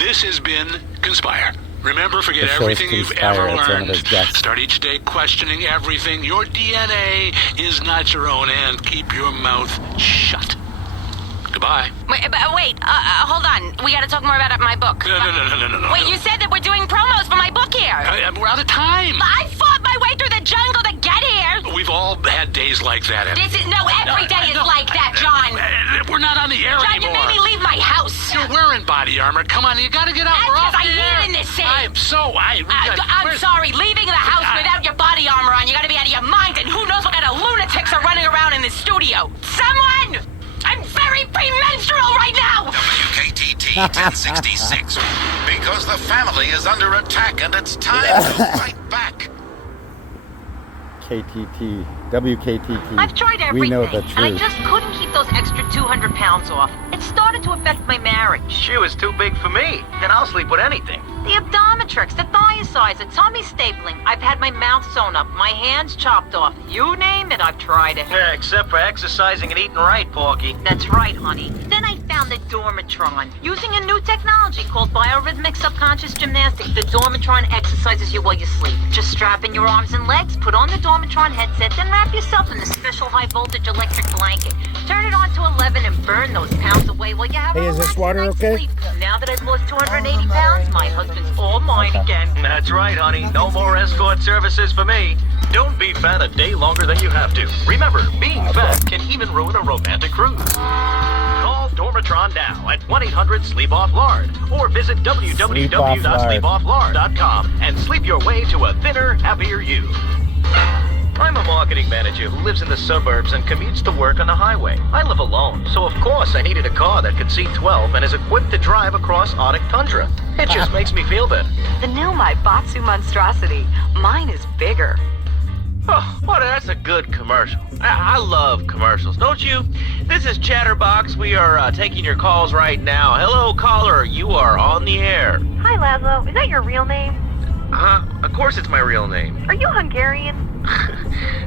This has been Conspire. Remember, forget everything you've ever learned. Start each day questioning everything. Your DNA is not your own, and keep your mouth shut. Goodbye. Wait, hold on. We gotta talk more about my book. No. Wait, you said that we're doing promos for my book here. We're out of time. I fought my way through the jungle to get here. We've all had days like that. Every day is like that, John. We're not on the air John, anymore. you made me leave my house. You're wearing body armor. Come on, you gotta get out. We're off I the air. need in this city. I'm sorry. Leaving the house without your body armor on, you gotta be out of your mind, and who knows what kind of lunatics are running around in this studio. Someone! I'm very premenstrual right now! WKTT 1066. Because the family is under attack and it's time to fight back. KTT, WKTT. I've tried everything, We know the truth. and I just couldn't keep took those extra 200 pounds off. It started to affect my marriage. She was too big for me. Then I'll sleep with anything. The abdometrix, the thiazides, the tummy stapling. I've had my mouth sewn up, my hands chopped off. You name it, I've tried it. Yeah, except for exercising and eating right, Porky. That's right, honey. Then I found the Dormatron. Using a new technology called biorhythmic subconscious gymnastics, the Dormatron exercises you while you sleep. Just strap in your arms and legs, put on the Dormatron headset, then wrap yourself in the special high-voltage electric blanket. Turn it on to 11 and burn those pounds away while you have Hey, a is this relaxing water night's okay? sleep. Now that I've lost 280 pounds, my husband's all mine again. That's right, honey. No more escort services for me. Don't be fat a day longer than you have to. Remember, being fat can even ruin a romantic cruise. Call Dormatron now at 1-800-SLEEP-OFF-LARD or visit www.sleepofflard.com and sleep your way to a thinner, happier you. I'm a marketing manager who lives in the suburbs and commutes to work on the highway. I live alone, so of course I needed a car that could seat 12 and is equipped to drive across Arctic tundra. It just makes me feel better. The new Batsu monstrosity. Mine is bigger. Oh, well, that's a good commercial. I love commercials, don't you? This is Chatterbox. We are taking your calls right now. Hello, caller. You are on the air. Hi, Laszlo. Is that your real name? Of course it's my real name. Are you Hungarian?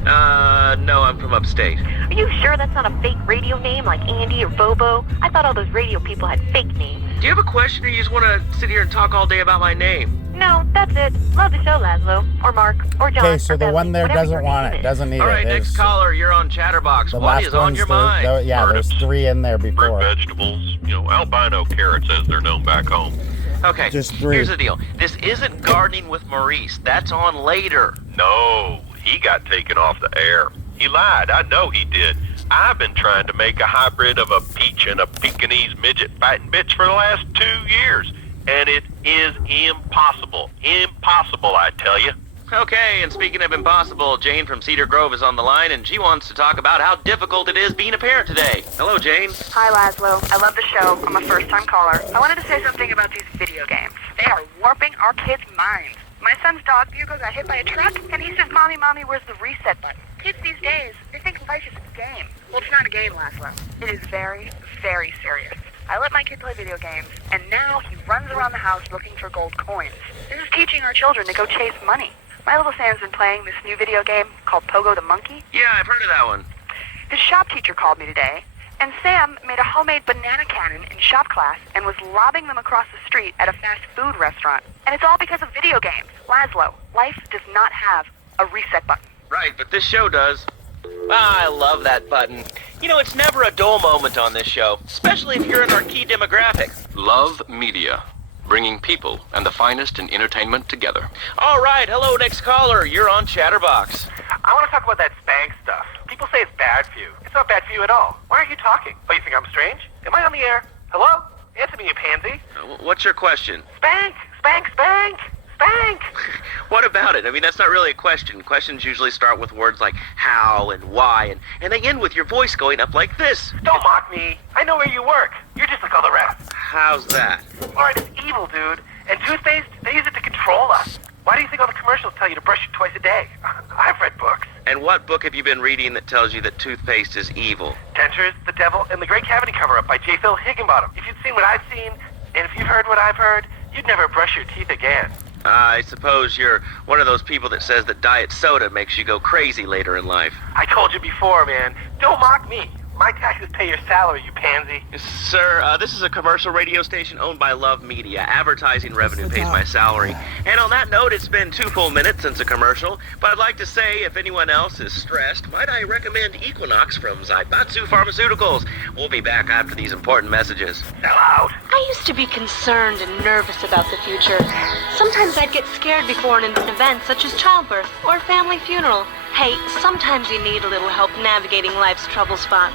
No, I'm from upstate. Are you sure that's not a fake radio name like Andy or Bobo? I thought all those radio people had fake names. Do you have a question or you just want to sit here and talk all day about my name? No, that's it. Love the show, Laszlo. Or Mark. Or John. Okay, so or the Beverly, one there whatever doesn't your want name it. is. Doesn't need All right, it. next caller, you're on Chatterbox. The What last is on one's your mind? there's 3 in there before. Vegetables, albino carrots as they're known back home. Okay, Just 3. here's the deal. This isn't Gardening with Maurice. That's on later. No, he got taken off the air. He lied. I know he did. I've been trying to make a hybrid of a peach and a Pekingese midget fighting bitch for the last 2 years, and it is impossible. Impossible, I tell you. Okay, and speaking of impossible, Jane from Cedar Grove is on the line, and she wants to talk about how difficult it is being a parent today. Hello, Jane. Hi, Laszlo. I love the show. I'm a first-time caller. I wanted to say something about these video games. They are warping our kids' minds. My son's dog, Bugle, got hit by a truck, and he says, Mommy, where's the reset button? Kids these days, they think life is a game. Well, it's not a game, Laszlo. It is very, very serious. I let my kid play video games, and now he runs around the house looking for gold coins. This is teaching our children to go chase money. My little Sam's been playing this new video game called Pogo the Monkey. Yeah, I've heard of that one. His shop teacher called me today, and Sam made a homemade banana cannon in shop class and was lobbing them across the street at a fast food restaurant. And it's all because of video games. Laszlo, life does not have a reset button. Right, but this show does. I love that button. It's never a dull moment on this show, especially if you're in our key demographic. Love Media, bringing people and the finest in entertainment together. All right, hello, next caller. You're on Chatterbox. I want to talk about that spank stuff. People say it's bad for you. It's not bad for you at all. Why aren't you talking? Oh, you think I'm strange? Am I on the air? Hello? Answer me, you pansy. What's your question? Spank! Spank! Spank! Spank! What about it? I mean, that's not really a question. Questions usually start with words like how and why, and they end with your voice going up like this. Don't mock me. I know where you work. You're just like all the rest. How's that? All right, it's evil, dude. And toothpaste, they use it to control us. Why do you think all the commercials tell you to brush it twice a day? I've read books. And what book have you been reading that tells you that toothpaste is evil? Dentures, the Devil, and the Great Cavity Cover-Up by J. Phil Higginbottom. If you'd seen what I've seen, and if you've heard what I've heard, you'd never brush your teeth again. I suppose you're one of those people that says that diet soda makes you go crazy later in life. I told you before, man. Don't mock me. My taxes pay your salary, you pansy. Sir, this is a commercial radio station owned by Love Media. Advertising revenue pays my salary. And on that note, it's been 2 full minutes since a commercial, but I'd like to say if anyone else is stressed, might I recommend Equinox from Zaibatsu Pharmaceuticals. We'll be back after these important messages. Out. I used to be concerned and nervous about the future. Sometimes I'd get scared before an event such as childbirth or a family funeral. Hey, sometimes you need a little help navigating life's trouble spots.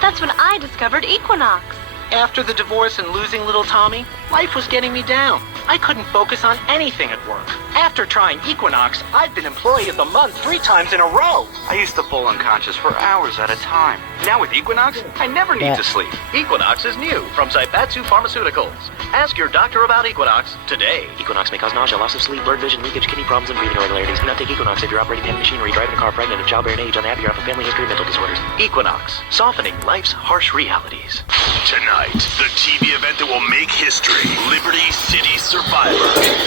That's when I discovered Equinox. After the divorce and losing little Tommy, life was getting me down. I couldn't focus on anything at work. After trying Equinox, I've been Employee of the Month 3 times in a row. I used to fall unconscious for hours at a time. Now with Equinox, I never need to sleep. Equinox is new from Zaibatsu Pharmaceuticals. Ask your doctor about Equinox today. Equinox may cause nausea, loss of sleep, blurred vision, leakage, kidney problems, and breathing irregularities. Do not take Equinox if you're operating heavy machinery, driving a car, pregnant, of childbearing age, unhappy, or have a family history of mental disorders. Equinox, softening life's harsh realities. Tonight, the TV event that will make history, Liberty City Survivor.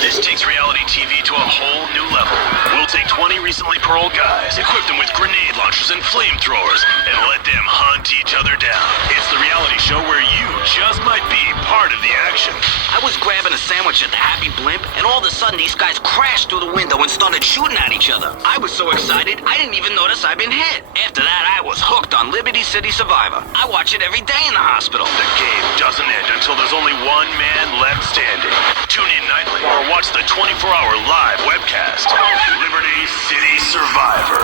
This takes reality TV to a whole new level. We'll take 20 recently paroled guys, equip them with grenade launchers and flamethrowers, and let them hunt each other down. It's the reality show where you just might be part of the action. I was grabbing a sandwich at the Happy Blimp, and all of a sudden these guys crashed through the window and started shooting at each other. I was so excited, I didn't even notice I'd been hit. After that, I was hooked on Liberty City Survivor. I watch it every day in the hospital. The game doesn't end until there's only one man left standing. Tune in nightly or watch the 24-hour live webcast. Liberty City Survivor.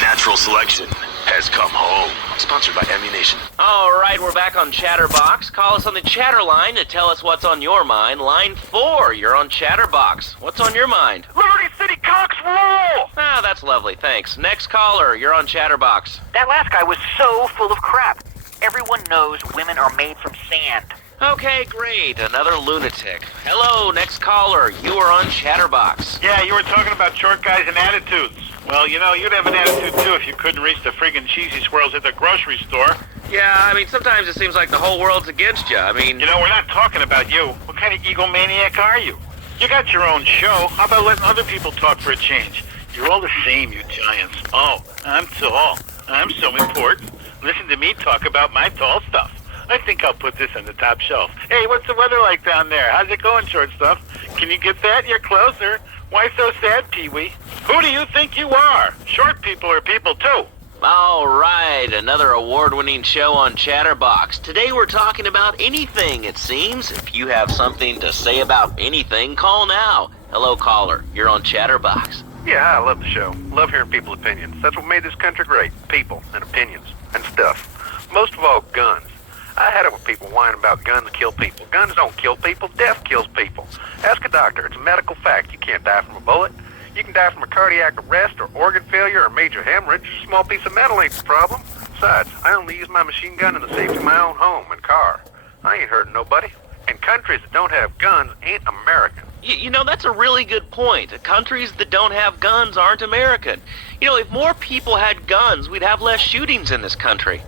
Natural selection has come home. Sponsored by Ammunition. All right, we're back on Chatterbox. Call us on the chatter line to tell us what's on your mind. Line 4, you're on Chatterbox. What's on your mind? Liberty City Cox rule! Ah, that's lovely, thanks. Next caller, you're on Chatterbox. That last guy was so full of crap. Everyone knows women are made from sand. Okay, great. Another lunatic. Hello, next caller. You are on Chatterbox. Yeah, you were talking about short guys and attitudes. Well, you know, you'd have an attitude too if you couldn't reach the friggin' cheesy swirls at the grocery store. Yeah, I mean, sometimes it seems like the whole world's against you. I mean... You know, we're not talking about you. What kind of egomaniac are you? You got your own show. How about letting other people talk for a change? You're all the same, you giants. Oh, I'm tall. I'm so important. Listen to me talk about my tall stuff. I think I'll put this on the top shelf. Hey, what's the weather like down there? How's it going, short stuff? Can you get that? You're closer. Why so sad, Pee-wee? Who do you think you are? Short people are people, too. All right, another award-winning show on Chatterbox. Today we're talking about anything, it seems. If you have something to say about anything, call now. Hello, caller. You're on Chatterbox. Yeah, I love the show. Love hearing people's opinions. That's what made this country great. People and opinions and stuff. Most of all, guns. I had it with people whining about guns kill people. Guns don't kill people. Death kills people. Ask a doctor. It's a medical fact. You can't die from a bullet. You can die from a cardiac arrest or organ failure or major hemorrhage. A small piece of metal ain't the problem. Besides, I only use my machine gun in the safety of my own home and car. I ain't hurting nobody. And countries that don't have guns ain't American. You know, that's a really good point. Countries that don't have guns aren't American. You know, if more people had guns, we'd have less shootings in this country.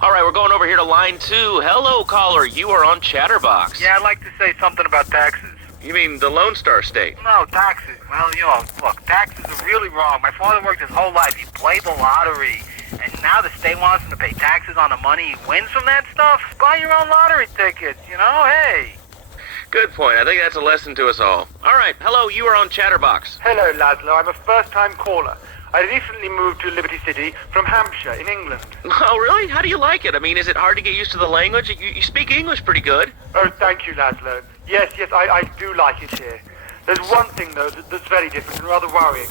All right, we're going over here to line 2. Hello, caller. You are on Chatterbox. Yeah, I'd like to say something about taxes. You mean the Lone Star State? No, taxes. Well, you know, look, taxes are really wrong. My father worked his whole life. He played the lottery. And now the state wants him to pay taxes on the money he wins from that stuff? Buy your own lottery tickets, you know? Hey. Good point. I think that's a lesson to us all. All right, hello. You are on Chatterbox. Hello, Laszlo. I'm a first-time caller. I recently moved to Liberty City from Hampshire in England. Oh, really? How do you like it? I mean, is it hard to get used to the language? You speak English pretty good. Oh, thank you, Laszlo. Yes, I do like it here. There's one thing, though, that's very different and rather worrying.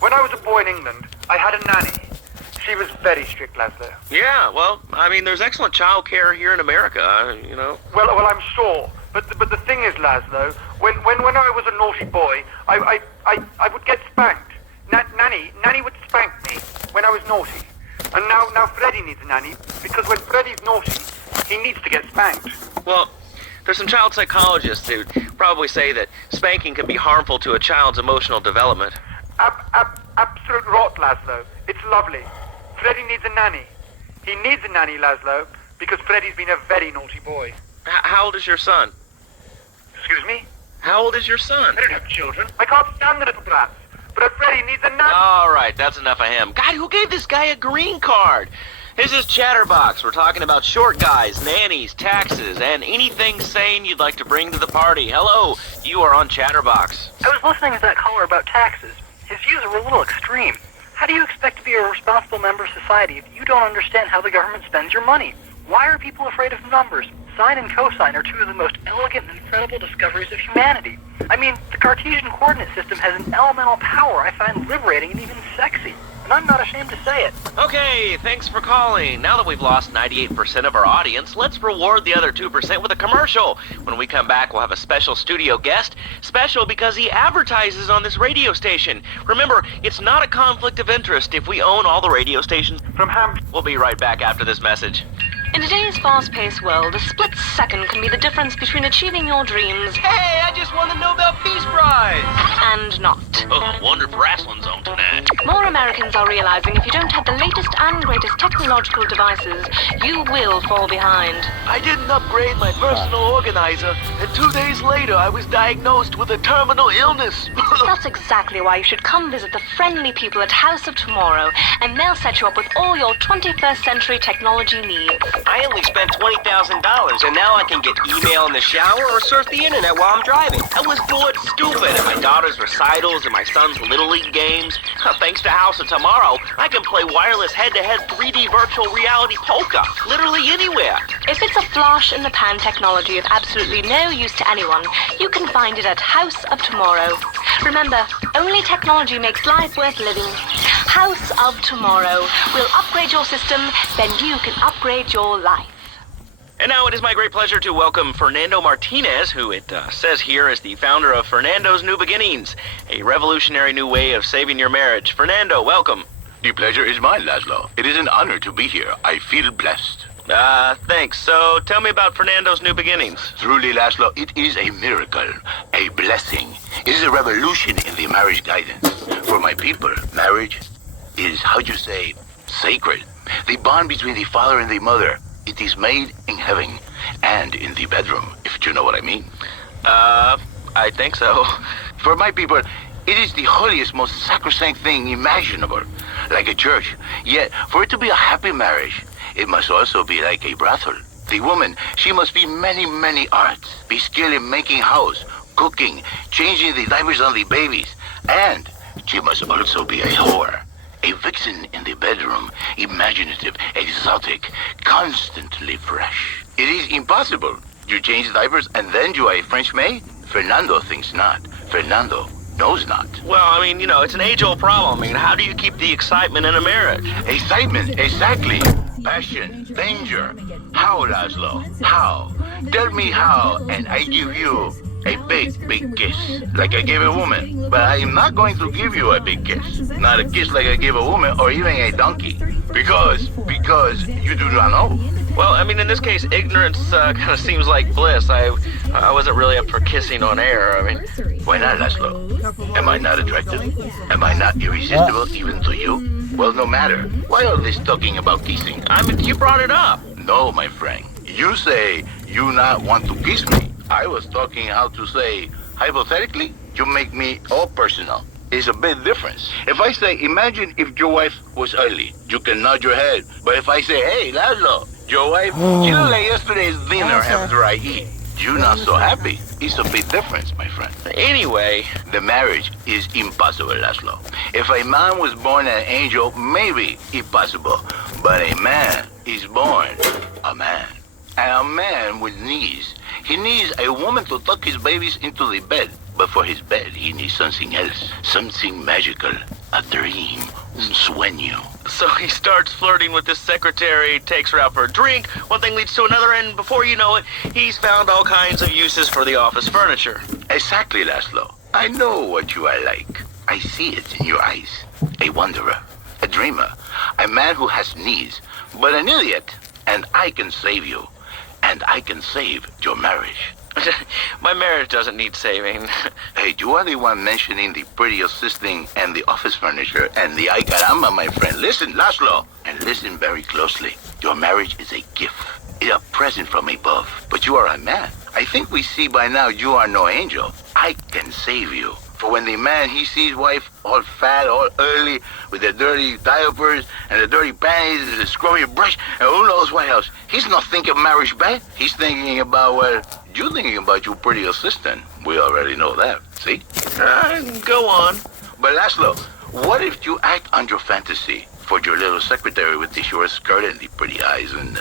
When I was a boy in England, I had a nanny. She was very strict, Laszlo. Yeah, well, I mean, there's excellent child care here in America, you know. Well, I'm sure. But the thing is, Laszlo, when I was a naughty boy, I would get spanked. Nanny would spank me when I was naughty. And now Freddy needs a nanny, because when Freddy's naughty, he needs to get spanked. Well, there's some child psychologists who probably say that spanking can be harmful to a child's emotional development. Absolute rot, Laszlo. It's lovely. Freddy needs a nanny. He needs a nanny, Laszlo, because Freddy's been a very naughty boy. How old is your son? Excuse me? How old is your son? I don't have children. I can't stand the little brats. But Freddy needs a nanny. All right, that's enough of him. God, who gave this guy a green card? This is Chatterbox. We're talking about short guys, nannies, taxes, and anything sane you'd like to bring to the party. Hello, you are on Chatterbox. I was listening to that caller about taxes. His views were a little extreme. How do you expect to be a responsible member of society if you don't understand how the government spends your money? Why are people afraid of numbers? Sine and cosine are two of the most elegant and incredible discoveries of humanity. I mean, the Cartesian coordinate system has an elemental power I find liberating and even sexy. and I'm not ashamed to say it. Okay, thanks for calling. Now that we've lost 98% of our audience, let's reward the other 2% with a commercial. When we come back, we'll have a special studio guest. Special because he advertises on this radio station. Remember, it's not a conflict of interest if we own all the radio stations from Ham. We'll be right back after this message. In today's fast-paced world, a split second can be the difference between achieving your dreams Hey, I just won the Nobel Peace Prize! and not. Oh, wonder if wrestling's on tonight. More Americans are realizing if you don't have the latest and greatest technological devices, you will fall behind. I didn't upgrade my personal organizer, and 2 days later I was diagnosed with a terminal illness. That's exactly why you should come visit the friendly people at House of Tomorrow, and they'll set you up with all your 21st century technology needs. I only spent $20,000, and now I can get email in the shower or surf the internet while I'm driving. I was bored stupid at my daughter's recitals and my son's Little League games. Thanks to House of Tomorrow, I can play wireless head-to-head 3D virtual reality poker, literally anywhere. If it's a flash-in-the-pan technology of absolutely no use to anyone, you can find it at House of Tomorrow. Remember, only technology makes life worth living. House of Tomorrow. We'll upgrade your system, then you can upgrade your life. And now it is my great pleasure to welcome Fernando Martinez, who it says here is the founder of Fernando's New Beginnings, a revolutionary new way of saving your marriage. Fernando, welcome. The pleasure is mine, Laszlo. It is an honor to be here. I feel blessed. Thanks. So tell me about Fernando's New Beginnings. Truly, Laszlo, it is a miracle, a blessing. It is a revolution in the marriage guidance. For my people, marriage is, how'd you say, sacred. The bond between the father and the mother. It is made in heaven and in the bedroom, if you know what I mean. I think so. For my people, it is the holiest, most sacrosanct thing imaginable, like a church. Yet, for it to be a happy marriage, it must also be like a brothel. The woman, she must be many, many arts, be skilled in making house, cooking, changing the diapers on the babies, and she must also be a whore. A vixen in the bedroom, imaginative, exotic, constantly fresh. It is impossible. You change diapers and then you are a French maid? Fernando thinks not. Fernando knows not. Well, I mean, it's an age-old problem. I mean, how do you keep the excitement in a marriage? Excitement, exactly. Passion, danger. How, Laszlo? How? Tell me how, and I give you a big, big kiss, like I gave a woman. But I am not going to give you a big kiss. Not a kiss like I gave a woman or even a donkey. Because you do not know. Well, I mean, in this case, ignorance kind of seems like bliss. I wasn't really up for kissing on air. I mean, why not, Laszlo? Am I not attractive? Am I not irresistible even to you? Well, no matter. Why all this talking about kissing? I mean, you brought it up. No, my friend. You say you not want to kiss me. I was talking how to say, hypothetically, you make me all personal. It's a big difference. If I say, imagine if your wife was early, you can nod your head. But if I say, hey, Laszlo, your wife, she didn't like yesterday's dinner after I eat. You're not so happy. It's a big difference, my friend. Anyway, the marriage is impossible, Laszlo. If a man was born an angel, maybe it's possible. But a man is born a man. And a man with needs. He needs a woman to tuck his babies into the bed. But for his bed, he needs something else. Something magical. A dream. Un sueño. So he starts flirting with this secretary, takes her out for a drink, one thing leads to another, and before you know it, he's found all kinds of uses for the office furniture. Exactly, Laszlo. I know what you are like. I see it in your eyes. A wanderer. A dreamer. A man who has needs. But an idiot. And I can save you. And I can save your marriage. My marriage doesn't need saving. Hey, you are the one mentioning the pretty assisting and the office furniture and the ay caramba, my friend. Listen, Laszlo, and listen very closely. Your marriage is a gift. It's a present from above. But you are a man. I think we see by now you are no angel. I can save you. For when the man, he sees wife all fat, all early, with the dirty diapers and the dirty panties and the scrubby brush, and who knows what else. He's not thinking marriage bad. He's thinking about, well, you're thinking about your pretty assistant. We already know that, see? Go on. But Laszlo, what if you act on your fantasy for your little secretary with the short skirt and the pretty eyes and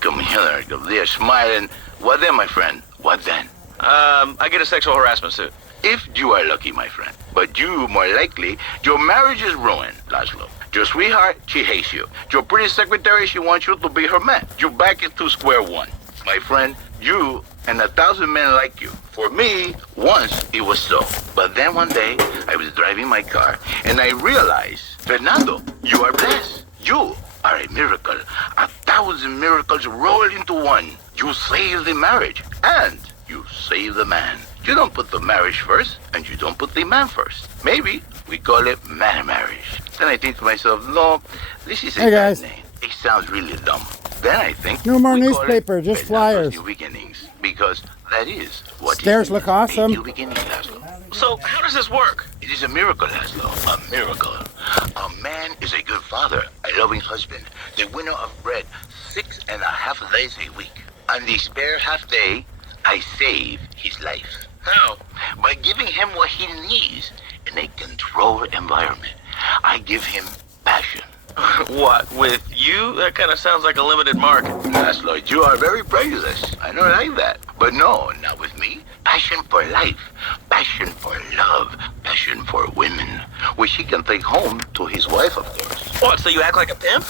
come here, go there, smiling? What then, my friend? What then? I get a sexual harassment suit. If you are lucky, my friend. But you, more likely, your marriage is ruined, Laszlo. Your sweetheart, she hates you. Your pretty secretary, she wants you to be her man. You back into square one. My friend, you and 1,000 men like you. For me, once it was so. But then one day, I was driving my car, and I realized, Fernando, you are blessed. You are a miracle. 1,000 miracles rolled into one. You save the marriage, and you save the man. You don't put the marriage first, and you don't put the man first. Maybe we call it man marriage. Then I think to myself, no, this is a Hey, bad guys. name. It sounds really dumb. Then I think No more we call it newspaper, just Fernando's flyers. New beginnings, because that is what Stairs it look is. awesome. A new beginning, Laszlo. So, how does this work? It is a miracle, Laszlo. A miracle. A man is a good father, a loving husband, the winner of bread 6.5 days a week. On the spare half day, I save his life. How? By giving him what he needs in a controlled environment. I give him passion. What, with you? That kind of sounds like a limited market. Laszlo, you are very prejudiced. I don't like that. But no, not with me. Passion for life, passion for love, passion for women, which he can take home to his wife, of course. What, so you act like a pimp?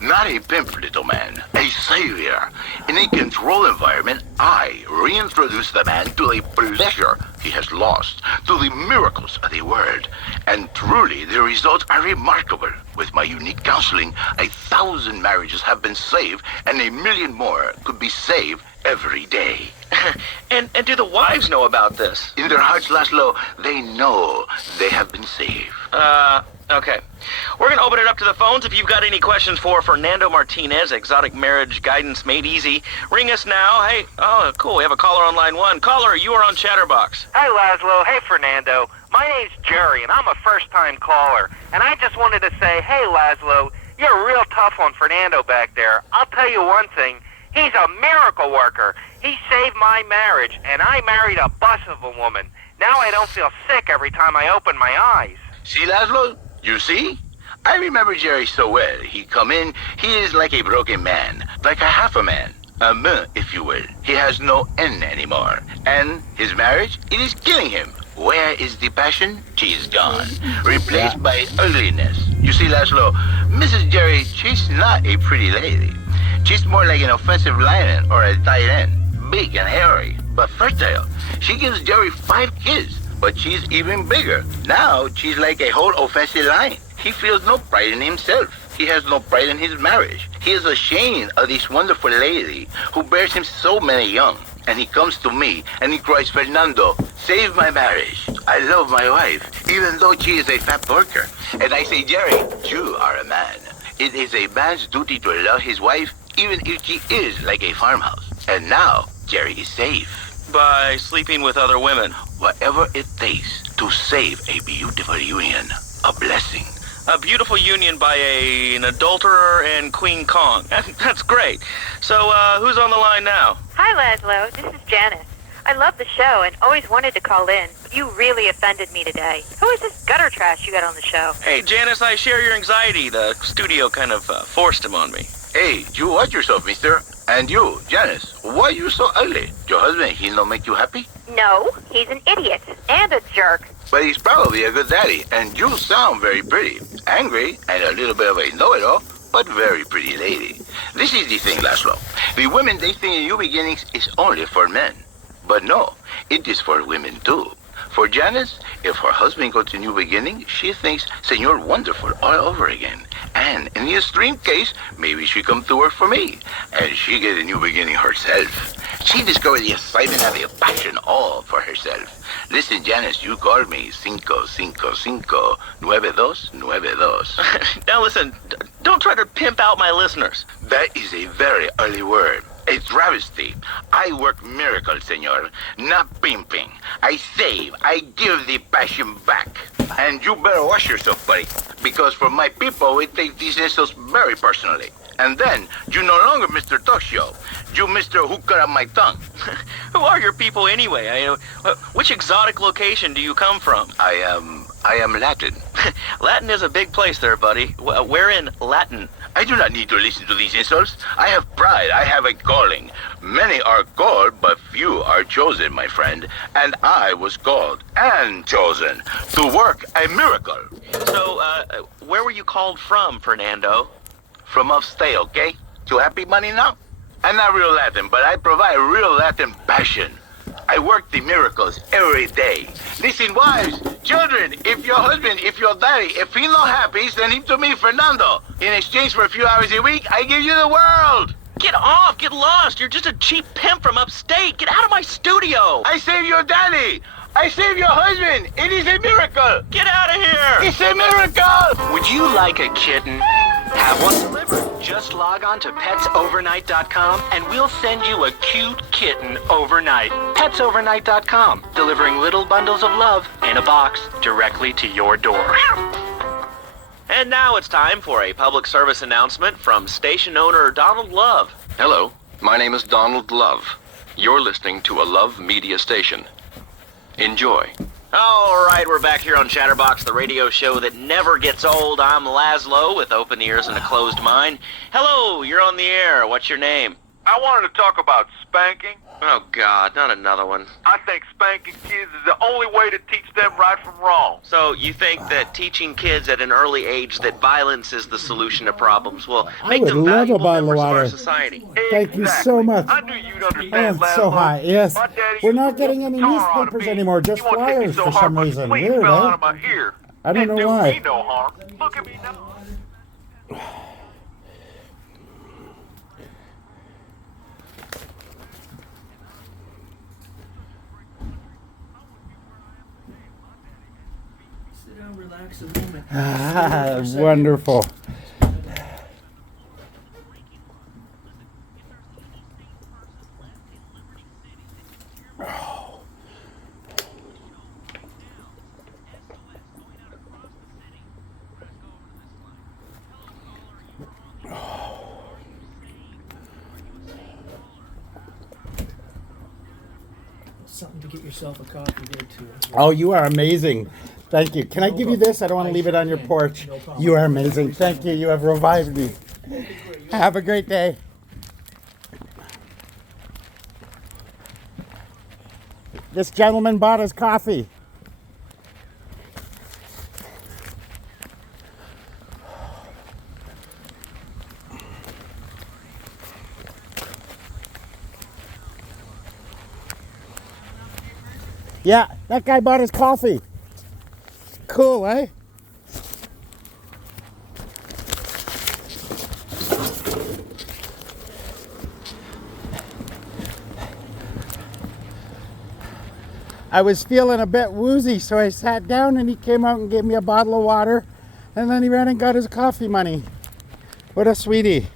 Not a pimp, little man. A savior. In a controlled environment, I reintroduce the man to the pleasure he has lost, to the miracles of the world. And truly, the results are remarkable. With my unique counseling, 1,000 marriages have been saved, and 1 million more could be saved every day. And do the wives know about this? In their hearts, Laszlo, they know they have been saved. Okay. We're gonna open it up to the phones. If you've got any questions for Fernando Martinez, Exotic Marriage Guidance Made Easy, ring us now. Hey, oh, cool, we have a caller on line 1. Caller, you are on Chatterbox. Hey, Laszlo. Hey, Fernando. My name's Jerry, and I'm a first-time caller. And I just wanted to say, hey, Laszlo, you're real tough on Fernando back there. I'll tell you one thing. He's a miracle worker. He saved my marriage, and I married a bus of a woman. Now I don't feel sick every time I open my eyes. See, Laszlo? You see? I remember Jerry so well. He come in, he is like a broken man, like a half a man. A man, if you will. He has no N anymore. And his marriage, it is killing him. Where is the passion? She is gone. Replaced by ugliness. You see, Laszlo, Mrs. Jerry, she's not a pretty lady. She's more like an offensive lion or a tight end. Big and hairy, but fertile. She gives Jerry 5 kids, but she's even bigger. Now, she's like a whole offensive lion. He feels no pride in himself. He has no pride in his marriage. He is ashamed of this wonderful lady who bears him so many young. And he comes to me and he cries, Fernando, save my marriage. I love my wife, even though she is a fat worker. And I say, Jerry, you are a man. It is a man's duty to love his wife, even if she is like a farmhouse. And now, Jerry is safe. By sleeping with other women. Whatever it takes to save a beautiful union. A blessing. A beautiful union by an adulterer and Queen Kong. That's great. So, who's on the line now? Hi, Laszlo. This is Janice. I love the show and always wanted to call in. You really offended me today. Who is this gutter trash you got on the show? Hey, Janice, I share your anxiety. The studio kind of forced him on me. Hey, you watch yourself, mister. And you, Janice, why you so ugly? Your husband, he don't make you happy? No, he's an idiot and a jerk. But he's probably a good daddy, and you sound very pretty. Angry, and a little bit of a know-it-all, but very pretty lady. This is the thing, Laszlo. The women, they think New Beginnings is only for men. But no, it is for women too. For Janice, if her husband goes to New Beginning, she thinks Senor Wonderful all over again. And in the extreme case, maybe she come to work for me, and she get a new beginning herself. She discovered the excitement and the passion all for herself. Listen, Janice, you called me 5559292. Now listen, don't try to pimp out my listeners. That is a very early word. A travesty. I work miracles, senor, not pimping. I save, I give the passion back. And you better watch yourself, buddy, because for my people, we take these insults very personally. And then, you no longer Mr. Talk Show. You Mr. Who Cut Out My Tongue. Who are your people anyway? Which exotic location do you come from? I am Latin. Latin is a big place there, buddy. Where in Latin? I do not need to listen to these insults. I have pride. I have a calling. Many are called, but few are chosen, my friend. And I was called and chosen to work a miracle. So, where were you called from, Fernando? From upstate, okay? To happy money now? I'm not real Latin, but I provide real Latin passion. I work the miracles every day. Listen, wives, children, if your husband, if your daddy, if he's not happy, send him to me, Fernando. In exchange for a few hours a week, I give you the world. Get off! Get lost! You're just a cheap pimp from upstate! Get out of my studio! I save your daddy! I save your husband! It is a miracle! Get out of here! It's a miracle! Would you like a kitten? Have one delivered. Just log on to petsovernight.com and we'll send you a cute kitten overnight. Petsovernight.com, delivering little bundles of love in a box directly to your door. And now it's time for a public service announcement from station owner Donald Love. Hello, my name is Donald Love. You're listening to a Love Media station. Enjoy. All right, we're back here on Chatterbox, the radio show that never gets old. I'm Laszlo with open ears and a closed mind. Hello, you're on the air. What's your name? I wanted to talk about spanking. Oh, God, not another one. I think spanking kids is the only way to teach them right from wrong. So you think that teaching kids at an early age that violence is the solution to problems will make them love a valuable bottle of members of our water. society? Thank you so much. I knew you'd understand. I am so hot. Yes. We're not getting any tar on newspapers me. anymore, just You won't take me flyers so for hard, some but reason. sleep Weird, fell out eh? of my ear. I don't know Didn't why. do me no harm. Look at me now. Sit down, relax a moment. Ah, wonderful. Something to get yourself a coffee there too. Oh, you are amazing. Thank you. Can I give you this? I don't want to leave it on your porch. You are amazing. Thank you. You have revived me. Have a great day. This gentleman bought us coffee. Yeah, that guy bought his coffee. Cool, eh? I was feeling a bit woozy, so I sat down and he came out and gave me a bottle of water, and then he ran and got his coffee money. What a sweetie.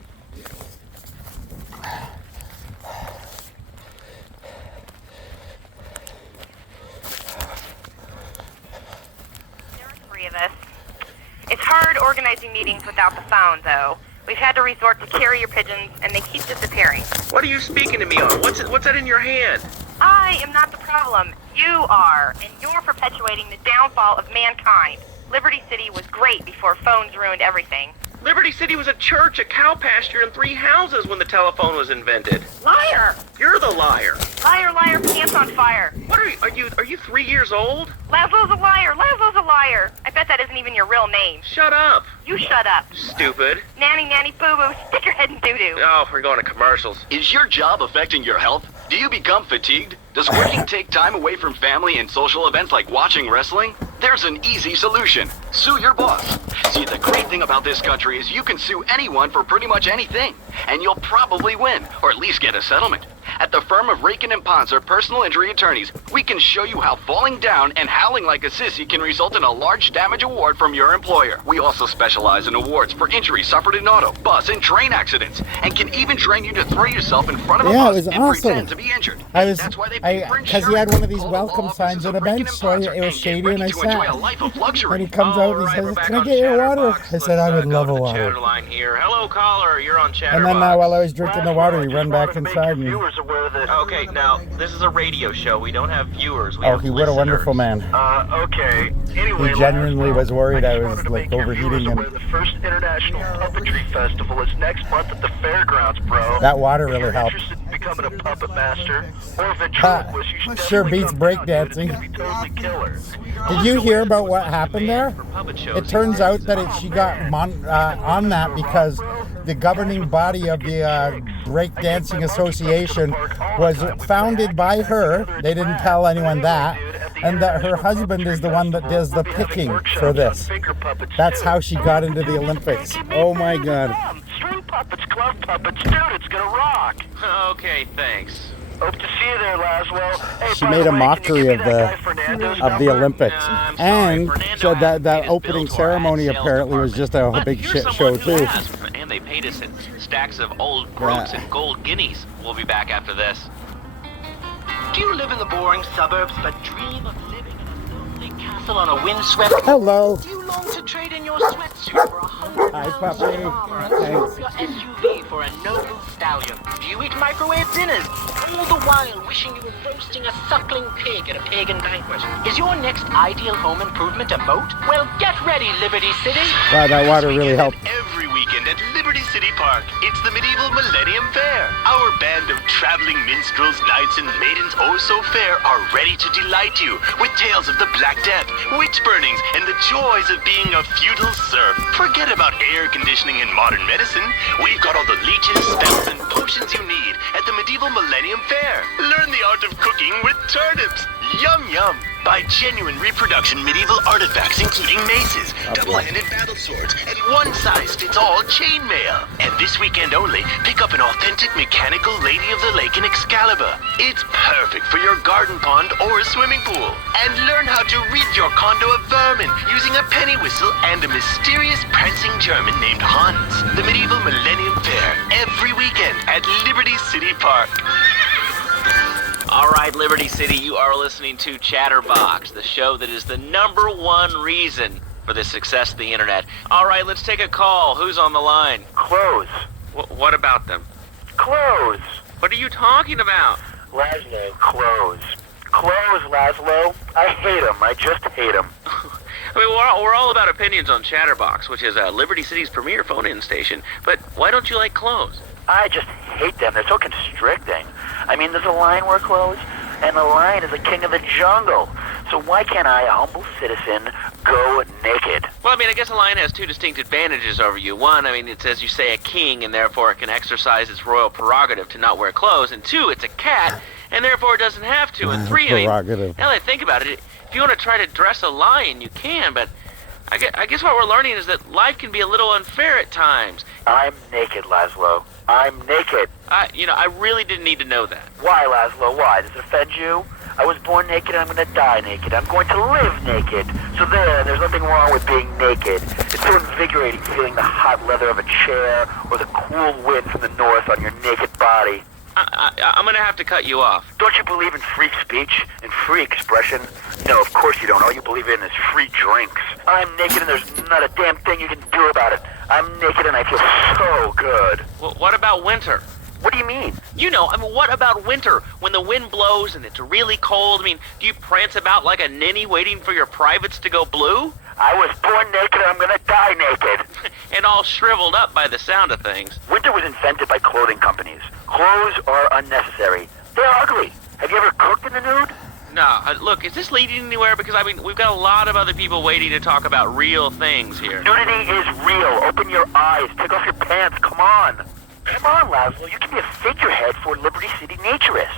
It's hard organizing meetings without the phone, though. We've had to resort to carrier pigeons, and they keep disappearing. What are you speaking to me on? What's that in your hand? I am not the problem. You are, and you're perpetuating the downfall of mankind. Liberty City was great before phones ruined everything. Liberty City was a church, a cow pasture, and 3 houses when the telephone was invented. Liar! You're the liar. Liar, liar, pants on fire. What are you 3 years old? Laszlo's a liar. Laszlo's a liar. I bet that isn't even your real name. Shut up. You shut up. Stupid. Nanny, nanny, boo-boo. Stick your head in doo-doo. Oh, we're going to commercials. Is your job affecting your health? Do you become fatigued? Does working take time away from family and social events like watching wrestling? There's an easy solution. Sue your boss. See, the great thing about this country is you can sue anyone for pretty much anything, and you'll probably win, or at least get a settlement. At the firm of Rakin & Ponser Personal Injury Attorneys, we can show you how falling down and howling like a sissy can result in a large damage award from your employer. We also specialize in awards for injuries suffered in auto, bus, and train accidents, and can even train you to throw yourself in front of a Yeah, it bus was and awesome. pretend to be injured. Because he had one of these welcome signs at a bench, so it was shady, and I sat. And he comes out and he says, "Can I get your water?" I said, "I would love a water." Chatterline here. Hello, caller. You're on Chatterbox. And then while I was drinking the water, he ran back inside and wear the... Okay, now, this is a radio show. We don't have viewers. We have he what a wonderful man. Okay. Anyway, He genuinely was worried I was like overheating him. the first International Puppetry Festival is next month at the fairgrounds, bro. That water really helped. Interested in becoming a puppet master or a ventriloquist, you should Sure beats breakdancing. totally killer. Did you hear about what happened there? It turns out that she got on that because the governing body of the Breakdancing Association was founded by her. They didn't tell anyone that. And that her husband is the one that does the picking for this. That's how she got into the Olympics. Oh my God. String puppets, glove puppets, dude, it's gonna rock. Okay, thanks. Hope to see you there, Laswell. Hey, She made a mockery of the Olympics, and so that opening ceremony apparently was just a big shit show too. And they paid us in stacks of old groats and gold guineas. We'll be back after this. Do you live in the boring suburbs but dream of living in a lonely castle on a windswept... Hello. Do you long to trade in your sweatsuit for a hungry Hi, puppy. Thanks. your SUV for a noble stallion? Do you eat microwave dinners? All the while wishing you were roasting a suckling pig at a pagan banquet. Is your next ideal home improvement a moat? Well, get ready, Liberty City. Wow, that water really helped. Every weekend at Liberty City Park, it's the Medieval Millennium Fair. Our band of traveling minstrels, knights, and maidens oh so fair are ready to delight you with tales of the Black Death, witch burnings, and the joys of being a feudal serf. Forget about air conditioning and modern medicine. We've got all the leeches, spells, and potions you need at the Medieval Millennium Fair. Learn the art of cooking with turnips. Yum yum. Buy genuine reproduction medieval artifacts including maces, double-handed battle swords, and one-size-fits-all chainmail. And this weekend only, pick up an authentic mechanical Lady of the Lake in Excalibur. It's perfect for your garden pond or swimming pool. And learn how to rid your condo of vermin using a penny whistle and a mysterious prancing German named Hans. The Medieval Millennium Fair, every weekend at Liberty City Park. All right, Liberty City, you are listening to Chatterbox, the show that is the #1 reason for the success of the internet. All right, let's take a call. Who's on the line? Clothes. What about them? Clothes. What are you talking about? Laszlo, clothes. Clothes, Laszlo. I hate them. I just hate them. I mean, we're all about opinions on Chatterbox, which is Liberty City's premier phone-in station. But why don't you like clothes? I just hate them. They're so constricting. I mean, there's a lion wear clothes, and the lion is the king of the jungle. So why can't I, a humble citizen, go naked? Well, I mean, I guess a lion has two distinct advantages over you. One, I mean, it's, as you say, a king, and therefore it can exercise its royal prerogative to not wear clothes. And two, it's a cat, and therefore it doesn't have to. And three, I mean, now that I think about it, if you want to try to dress a lion, you can, but I guess what we're learning is that life can be a little unfair at times. I'm naked, Laszlo. I'm naked. I really didn't need to know that. Why, Laszlo? Why? Does it offend you? I was born naked and I'm going to die naked. I'm going to live naked. So there's nothing wrong with being naked. It's so invigorating feeling the hot leather of a chair or the cool wind from the north on your naked body. I'm going to have to cut you off. Don't you believe in free speech and free expression? No, of course you don't. All you believe in is free drinks. I'm naked and there's not a damn thing you can do about it. I'm naked and I feel so good. Well, what about winter? What do you mean? You know, I mean, what about winter? When the wind blows and it's really cold, I mean, do you prance about like a ninny waiting for your privates to go blue? I was born naked and I'm gonna die naked. And all shriveled up by the sound of things. Winter was invented by clothing companies. Clothes are unnecessary. They're ugly. Have you ever cooked in the nude? No, look, is this leading anywhere? Because, I mean, we've got a lot of other people waiting to talk about real things here. Nudity is real. Open your eyes. Take off your pants. Come on. Come on, Laszlo. You can be a figurehead for Liberty City Naturists.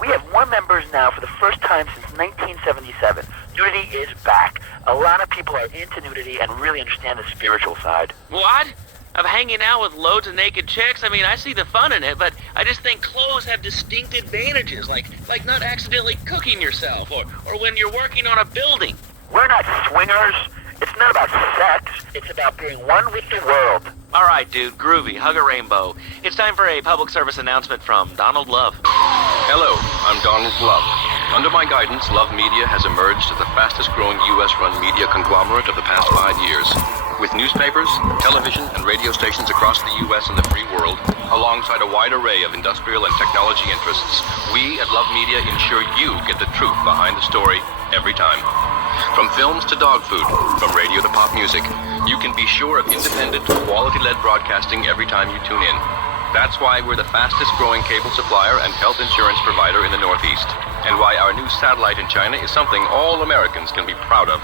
We have more members now for the first time since 1977. Nudity is back. A lot of people are into nudity and really understand the spiritual side. What? Of hanging out with loads of naked chicks? I mean, I see the fun in it, but I just think clothes have distinct advantages, like not accidentally cooking yourself, or when you're working on a building. We're not swingers. It's not about sex. It's about being one with the world. All right, dude, groovy, hug a rainbow. It's time for a public service announcement from Donald Love. Hello, I'm Donald Love. Under my guidance, Love Media has emerged as the fastest growing U.S.-run media conglomerate of the past 5 years. With newspapers, television, and radio stations across the U.S. and the free world, alongside a wide array of industrial and technology interests, we at Love Media ensure you get the truth behind the story every time. From films to dog food, from radio to pop music, you can be sure of independent, quality-led broadcasting every time you tune in. That's why we're the fastest growing cable supplier and health insurance provider in the Northeast, and why our new satellite in China is something all Americans can be proud of.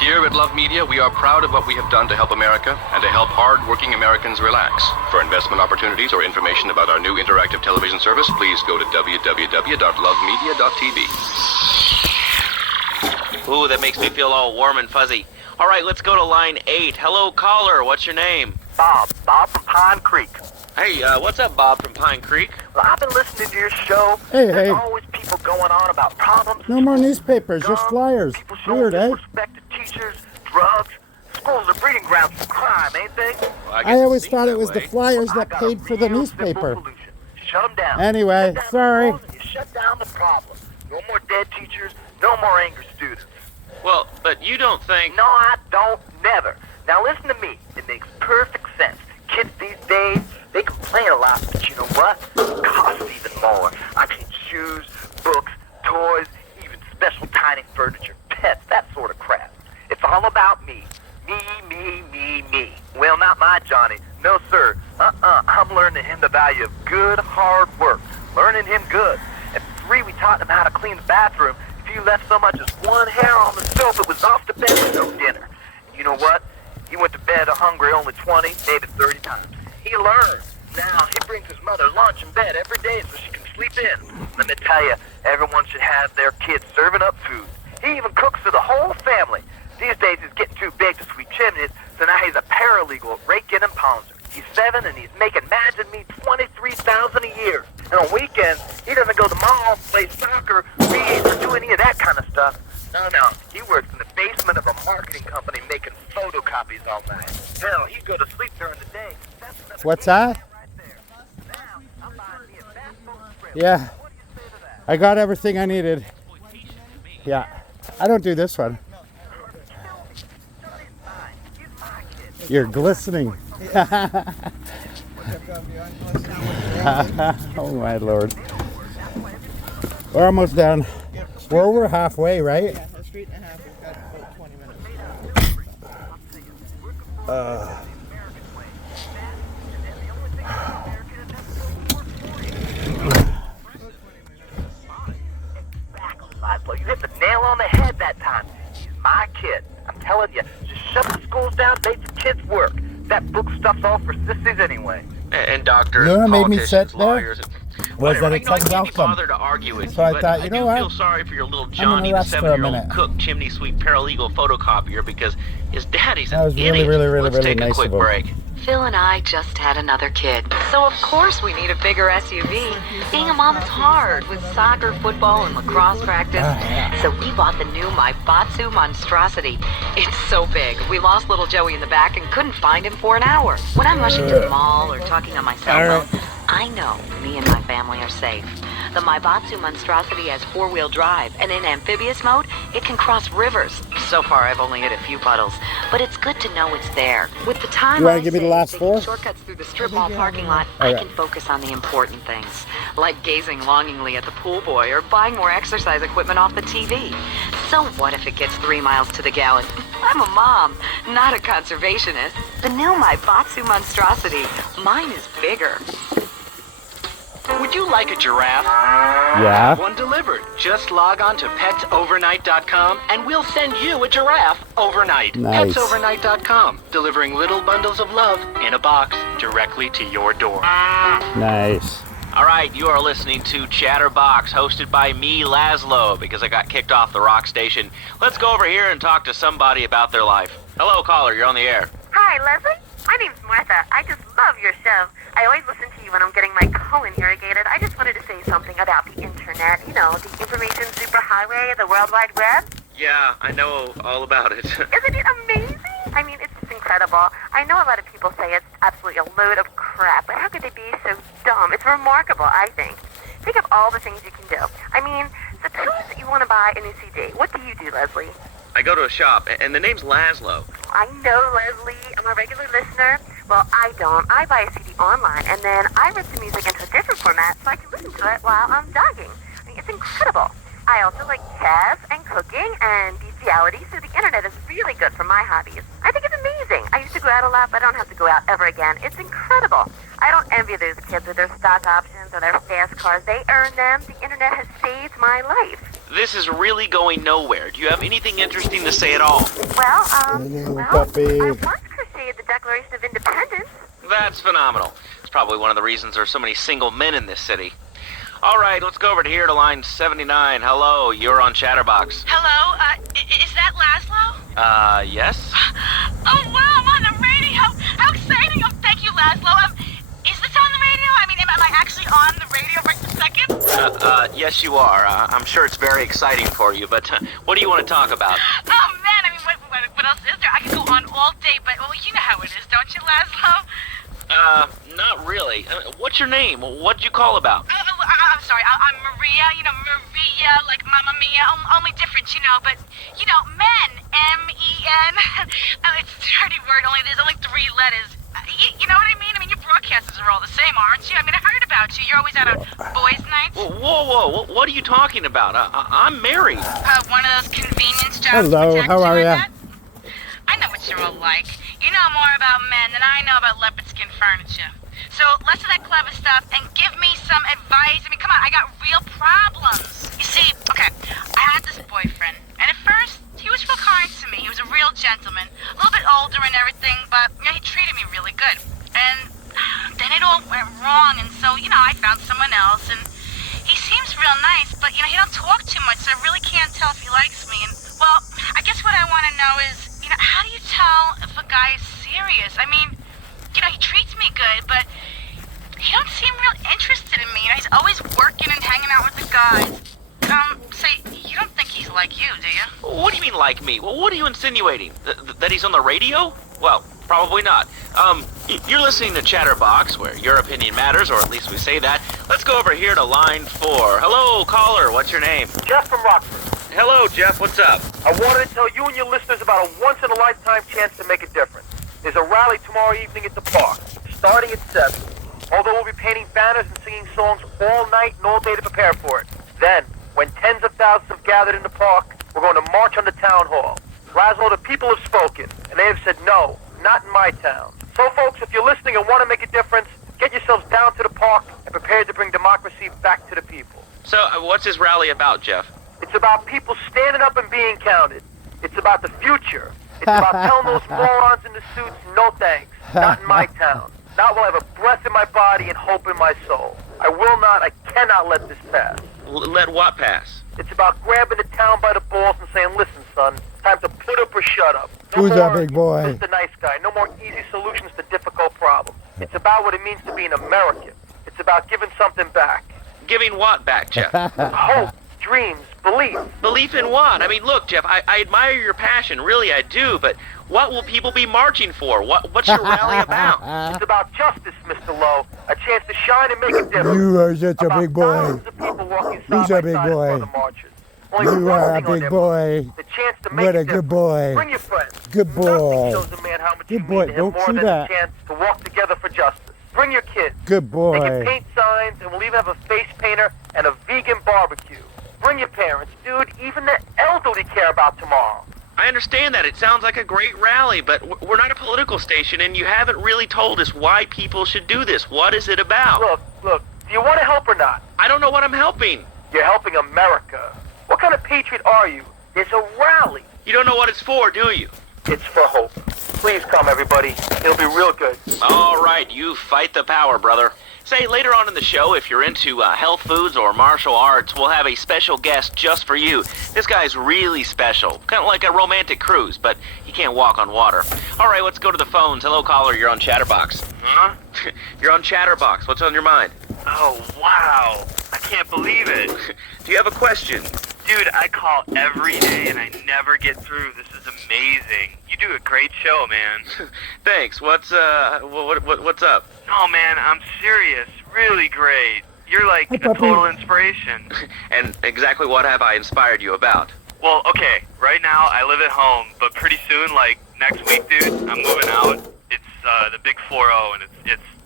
Here at Love Media, we are proud of what we have done to help America and to help hard-working Americans relax. For investment opportunities or information about our new interactive television service, please go to www.lovemedia.tv. Ooh, that makes me feel all warm and fuzzy. All right, let's go to line 8. Hello, caller. What's your name? Bob from Pine Creek. Hey, what's up, Bob from Pine Creek? Well, I've been listening to your show. Hey, There's hey. always people going on about problems. No more newspapers, just flyers. Weird, eh? Disrespect to teachers, drugs. Schools are breeding grounds for crime, ain't they? Well, I always thought it was the flyers that paid for the newspaper. Shut them down. Anyway, Shut down sorry. the schools and you shut down the problem. No more dead teachers, no more angry students. Well, but you don't think... No, I don't, never. Now listen to me. It makes perfect sense. Kids these days, they complain a lot, but you know what? It costs even more. I mean, shoes, books, toys, even special tiny furniture, pets, that sort of crap. It's all about me. Me. Well, not my Johnny. No, sir. I'm learning him the value of good, hard work. Learning him good. At 3, we taught him how to clean the bathroom. If you left so much as one hair on the stove, it was off to bed with no dinner. And you know what? He went to bed hungry only 20, maybe 30 times. He learned. Now, he brings his mother lunch in bed every day so she can sleep in. Let me tell you, everyone should have their kids serving up food. He even cooks for the whole family. These days, he's getting too big to sweep chimneys, so now he's a paralegal at Rake-In and Pouncer. He's 7, and he's making, imagine me, $23,000 a year. And on weekends, he doesn't go to the mall, play soccer, read, or do any of that kind of stuff. No, he works in the basement of a marketing company making photocopies all night. Hell, he'd go to sleep during the day. What's that? Yeah. I got everything I needed. Yeah. I don't do this one. You're glistening. Oh my Lord. We're almost done. We're over halfway, right? Yeah, a street and a half. We've got about 20 minutes. Well, you hit the nail on the head that time. He's my kid. I'm telling you, just shut the schools down, make the kids work. That book stuff's all for sissies anyway. And doctors, You know what made me politicians, sit there? lawyers, and Was that whatever. it's I can't be unwelcome. bothered to argue with So you, I but thought, you I know do what? feel sorry for your little I'm Johnny, gonna the rest for a 7-year-old minute. cook chimney sweep paralegal photocopier, because his daddy's That an was really, idiot. really, really, Let's really take nice a quick of him. break. Phil and I just had another kid, so of course we need a bigger SUV. Being a mom is hard with soccer, football, and lacrosse practice. So we bought the new Maibatsu Monstrosity. It's so big, we lost little Joey in the back and couldn't find him for an hour. When I'm rushing to the mall or talking on my cell phone, I know me and my family are safe. The Maibatsu Monstrosity has 4-wheel drive, and in amphibious mode, it can cross rivers. So far, I've only hit a few puddles, but it's good to know it's there. With the time You want I to give me the save last taking 4? shortcuts through the strip mall parking lot, All I right. can focus on the important things, like gazing longingly at the pool boy or buying more exercise equipment off the TV. So what if it gets 3 miles to the gallon? I'm a mom, not a conservationist. The new Maibatsu Monstrosity, mine is bigger. Would you like a giraffe? Yeah. One delivered. Just log on to petsovernight.com and we'll send you a giraffe overnight. Nice. Petsovernight.com, delivering little bundles of love in a box directly to your door. Nice. All right, you are listening to Chatterbox, hosted by me, Laszlo, because I got kicked off the rock station. Let's go over here and talk to somebody about their life. Hello, caller, you're on the air. Hi, Leslie. My name's Martha. I just love your show. I always listen to you when I'm getting my colon irrigated. I just wanted to say something about the internet. You know, the information superhighway, the World Wide Web. Yeah, I know all about it. Isn't it amazing? I mean, it's just incredible. I know a lot of people say it's absolutely a load of crap, but how could they be so dumb? It's remarkable, I think. Think of all the things you can do. I mean, suppose that you want to buy a new CD. What do you do, Leslie? I go to a shop, and the name's Laszlo. I know, Leslie. I'm a regular listener. Well, I don't. I buy a CD online, and then I rip the music into a different format so I can listen to it while I'm jogging. I mean, it's incredible. I also like chess and cooking and bestiality, so the internet is really good for my hobbies. I think it's amazing. I used to go out a lot, but I don't have to go out ever again. It's incredible. I don't envy those kids with their stock options or their fast cars. They earn them. The internet has saved my life. This is really going nowhere. Do you have anything interesting to say at all? Well, puppy. I once crocheted the Declaration of Independence. That's phenomenal. It's probably one of the reasons there's so many single men in this city. All right, let's go over to here to line 79. Hello, you're on Chatterbox. Hello, is that Laszlo? Yes? Oh, wow, I'm on the radio. How exciting. Oh, thank you, Laszlo. Is this on the radio? I mean, am I actually on the radio right this second? Yes, you are. I'm sure it's very exciting for you, but what do you want to talk about? Oh, man, I mean, what else is there? I could go on all day, but, well, you know how it is, don't you, Laszlo? Not really. What's your name? What'd you call about? I'm sorry, I'm Maria, Maria, like Mamma Mia, only different, but, men, M-E-N, it's a dirty word, there's only 3 letters. You know what I mean? I mean, your broadcasters are all the same, aren't you? I mean, I heard about you. You're always out on boys' nights. Whoa, what are you talking about? I'm married. One of those convenience jobs. Hello, how are you? I know what you're all like. You know more about men than I know about leopard skin furniture. So less of that clever stuff and give me some advice. I mean, come on, I got real problems. You see, okay, I had this boyfriend, and at first, he was real kind to me. He was a real gentleman, a little bit older and everything, but he treated me really good. And then it all went wrong, and so, I found someone else, and he seems real nice, but, he don't talk too much, so I really can't tell if he likes me. And, well, I guess what I want to know is, how do you tell if a guy is serious? I mean, he treats me good, but he don't seem real interested in me. He's always working and hanging out with the guys. Say, you don't think he's like you, do you? What do you mean like me? Well, what are you insinuating? That he's on the radio? Well, probably not. You're listening to Chatterbox, where your opinion matters, or at least we say that. Let's go over here to line 4. Hello, caller, what's your name? Jeff from Rockford. Hello, Jeff, what's up? I wanted to tell you and your listeners about a once-in-a-lifetime chance to make a difference. There's a rally tomorrow evening at the park, starting at 7. Although we'll be painting banners and singing songs all night and all day to prepare for it. Then, when tens of thousands have gathered in the park, we're going to march on the town hall. Laszlo, the people have spoken, and they have said no, not in my town. So, folks, if you're listening and want to make a difference, get yourselves down to the park and prepare to bring democracy back to the people. So, what's this rally about, Jeff? It's about people standing up and being counted. It's about the future. It's about telling those morons in the suits, no thanks, not in my town. Not while I have a breath in my body and hope in my soul. I cannot let this pass. Let what pass? It's about grabbing the town by the balls and saying, listen, son, time to put up or shut up. Who's that big boy? Just the nice guy. No more easy solutions to difficult problems. It's about what it means to be an American. It's about giving something back. Giving what back, Jeff? Hope, dreams, belief. Belief in what? I mean, look, Jeff, I admire your passion, really I do, but what will people be marching for? What's your rally about? It's about justice, Mr. Lowe. A chance to shine and make a difference. You are such a big boy. Thousands of people walking side Who's a by big side in front boy? of marches. Only You one are a thing on big their boy. mind, the chance to make What a a good difference. boy. Bring your friends. Good boy. Shows a man how much Good you boy. mean to him Don't more see than that. a chance to walk together for justice. Bring your kids. Good They boy. can paint signs, and we'll even have a face painter and a vegan barbecue. Bring your parents. Dude, even the elderly care about tomorrow. I understand that. It sounds like a great rally, but we're not a political station, and you haven't really told us why people should do this. What is it about? Look, do you want to help or not? I don't know what I'm helping. You're helping America. What kind of patriot are you? There's a rally. You don't know what it's for, do you? It's for hope. Please come, everybody. It'll be real good. All right, you fight the power, brother. Say, later on in the show, if you're into health foods or martial arts, we'll have a special guest just for you. This guy's really special. Kind of like a romantic cruise, but he can't walk on water. All right, let's go to the phones. Hello, caller. You're on Chatterbox. Huh? You're on Chatterbox. What's on your mind? Oh, wow. I can't believe it. Do you have a question? Dude, I call every day and I never get through. This is amazing. You do a great show, man. Thanks. What's up? Oh, man, I'm serious. Really great. You're like Hey, a puppy. total inspiration. And exactly what have I inspired you about? Well, okay, right now I live at home, but pretty soon, like next week, dude, I'm moving out. It's the big 4-0, and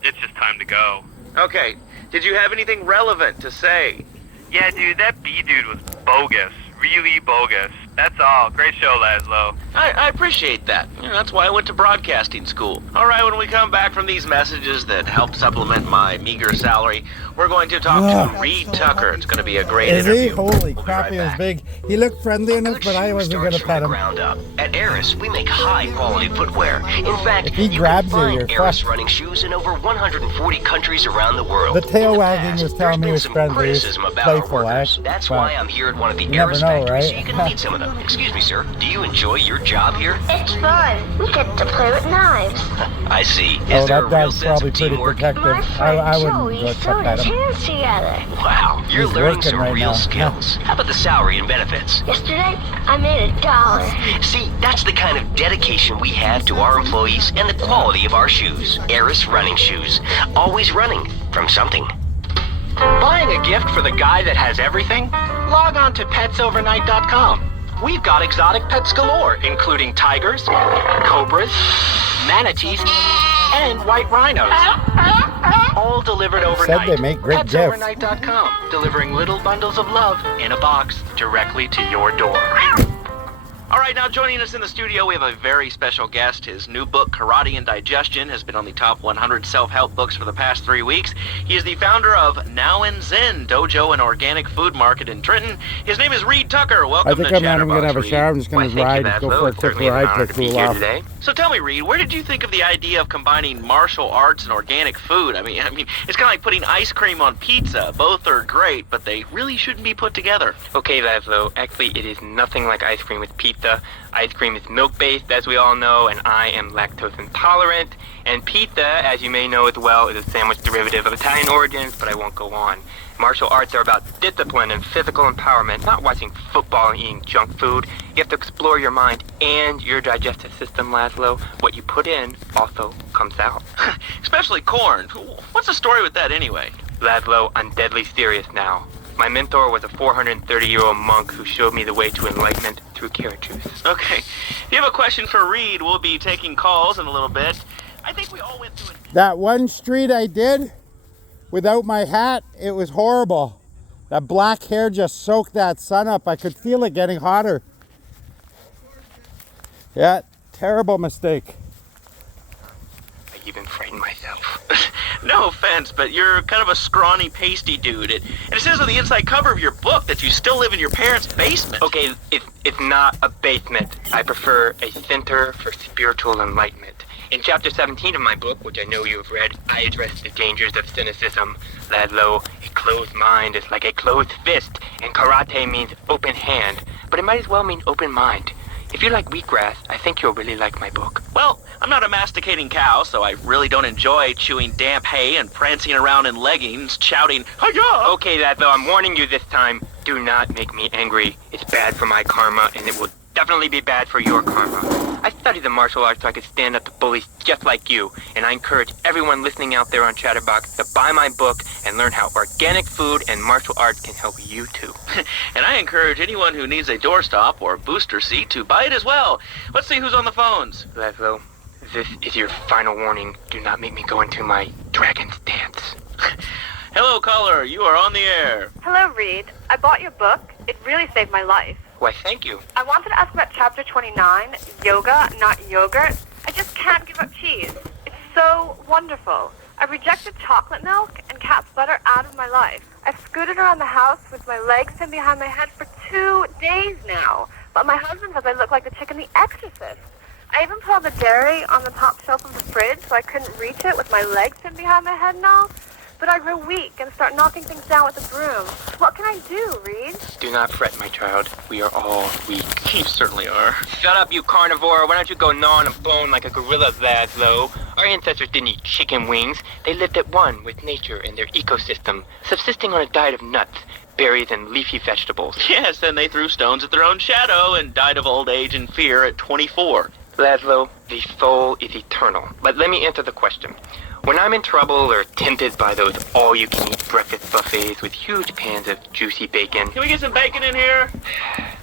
it's just time to go. Okay, did you have anything relevant to say? Yeah, dude, that B dude was bogus. Really bogus. That's all. Great show, Laszlo. I appreciate that. That's why I went to broadcasting school. All right, when we come back from these messages that help supplement my meager salary, we're going to talk to Reed Tucker. It's going to be a great Is interview. he? Holy crap, he was big. He looked friendly enough, but I wasn't going to pet him. Ground up. At Eris, we make high-quality footwear. In fact, If he you grabs can you, find you're Eris fucked. running shoes in over 140 countries around the world. The tail wagging was telling me he was friendly. He's Criticism about our playful, eh? workers. That's But why I'm here at one of the you never Eris know, factories so right? you can meet some of them. Excuse me, sir. Do you enjoy your job here? It's fun. We get to play with knives. I see. Oh, Is there that a real guy's sense probably of pretty teamwork? protective. My friend I wouldn't Joey go throwing pet his him. hands together. Wow, you're He's learning working some right real now. skills. How about the salary and benefits? Yesterday, I made $1. See, that's the kind of dedication we have to our employees and the quality of our shoes. Eris running shoes. Always running from something. Buying a gift for the guy that has everything? Log on to petsovernight.com. We've got exotic pets galore, including tigers, cobras, manatees, and white rhinos. All delivered overnight. Said they make great gifts. petsovernight.com, delivering little bundles of love in a box directly to your door. All right, now joining us in the studio, we have a very special guest. His new book, Karate and Digestion, has been on the top 100 self-help books for the past 3 weeks. He is the founder of Now and Zen Dojo and Organic Food Market in Trenton. His name is Reed Tucker. Welcome I think to I'm not even going to have a Reed. shower. I'm just going to ride, go for a quick ride to cool off. So tell me, Reed, where did you think of the idea of combining martial arts and organic food? I mean, it's kind of like putting ice cream on pizza. Both are great, but they really shouldn't be put together. Okay, Laszlo, actually it is nothing like ice cream with pizza. Ice cream is milk-based, as we all know, and I am lactose intolerant. And pizza, as you may know as well, is a sandwich derivative of Italian origins, but I won't go on. Martial arts are about discipline and physical empowerment, not watching football and eating junk food. You have to explore your mind and your digestive system, Laszlo. What you put in also comes out. Especially corn. What's the story with that anyway? Laszlo, I'm deadly serious now. My mentor was a 430-year-old monk who showed me the way to enlightenment through carrot juice. Okay. If you have a question for Reed, we'll be taking calls in a little bit. I think we all went through it. That one street I did without my hat, it was horrible. That black hair just soaked that sun up. I could feel it getting hotter. Yeah, terrible mistake. I even frightened myself. No offense, but you're kind of a scrawny, pasty dude. And it says on the inside cover of your book that you still live in your parents' basement. Okay, it's not a basement. I prefer a center for spiritual enlightenment. In chapter 17 of my book, which I know you have read, I address the dangers of cynicism. Laszlo, a closed mind is like a closed fist, and karate means open hand, but it might as well mean open mind. If you like wheatgrass, I think you'll really like my book. Well, I'm not a masticating cow, so I really don't enjoy chewing damp hay and prancing around in leggings, shouting, "Hi-ya!" Okay, Laszlo, I'm warning you this time. Do not make me angry. It's bad for my karma, and it will definitely be bad for your karma. I studied the martial arts so I could stand up to bullies just like you, and I encourage everyone listening out there on Chatterbox to buy my book and learn how organic food and martial arts can help you too. And I encourage anyone who needs a doorstop or booster seat to buy it as well. Let's see who's on the phones. Laszlo, this is your final warning. Do not make me go into my dragon's dance. Hello, caller. You are on the air. Hello, Reed. I bought your book. It really saved my life. Why, thank you. I wanted to ask about chapter 29, yoga, not yogurt. I just can't give up cheese. It's so wonderful. I rejected chocolate milk and cat's butter out of my life. I've scooted around the house with my legs pinned behind my head for 2 days now. But my husband says I look like the chick in The Exorcist. I even put all the dairy on the top shelf of the fridge so I couldn't reach it with my legs pinned behind my head and all. But I grow weak and start knocking things down with a broom. What can I do, Reed? Do not fret, my child. We are all weak. You certainly are. Shut up, you carnivore. Why don't you go gnaw on a bone like a gorilla, Laszlo? Our ancestors didn't eat chicken wings. They lived at one with nature and their ecosystem, subsisting on a diet of nuts, berries, and leafy vegetables. Yes, and they threw stones at their own shadow and died of old age and fear at 24. Laszlo, the soul is eternal. But let me answer the question. When I'm in trouble or tempted by those all-you-can-eat breakfast buffets with huge pans of juicy bacon... Can we get some bacon in here?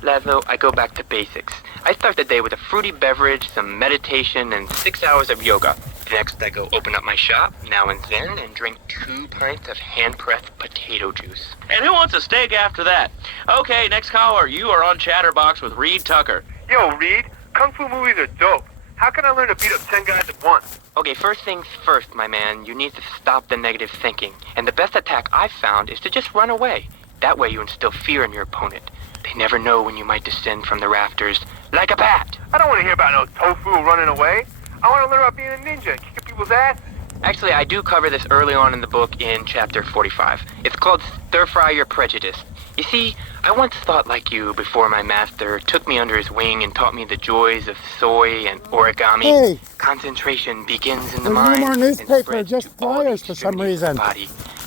Laszlo, I go back to basics. I start the day with a fruity beverage, some meditation, and 6 hours of yoga. Next, I go open up my shop, now and then, and drink 2 pints of hand-pressed potato juice. And who wants a steak after that? Okay, next caller, you are on Chatterbox with Reed Tucker. Yo, Reed, Kung Fu movies are dope. How can I learn to beat up 10 guys at once? Okay, first things first, my man. You need to stop the negative thinking. And the best attack I've found is to just run away. That way you instill fear in your opponent. They never know when you might descend from the rafters like a bat. I don't want to hear about no tofu running away. I want to learn about being a ninja and kicking people's ass. Actually, I do cover this early on in the book in chapter 45. It's called Stir Fry Your Prejudice. You see, I once thought like you before my master took me under his wing and taught me the joys of soy and origami. Hey. Concentration begins in the There's mind. no more newspaper, just flyers for some reason.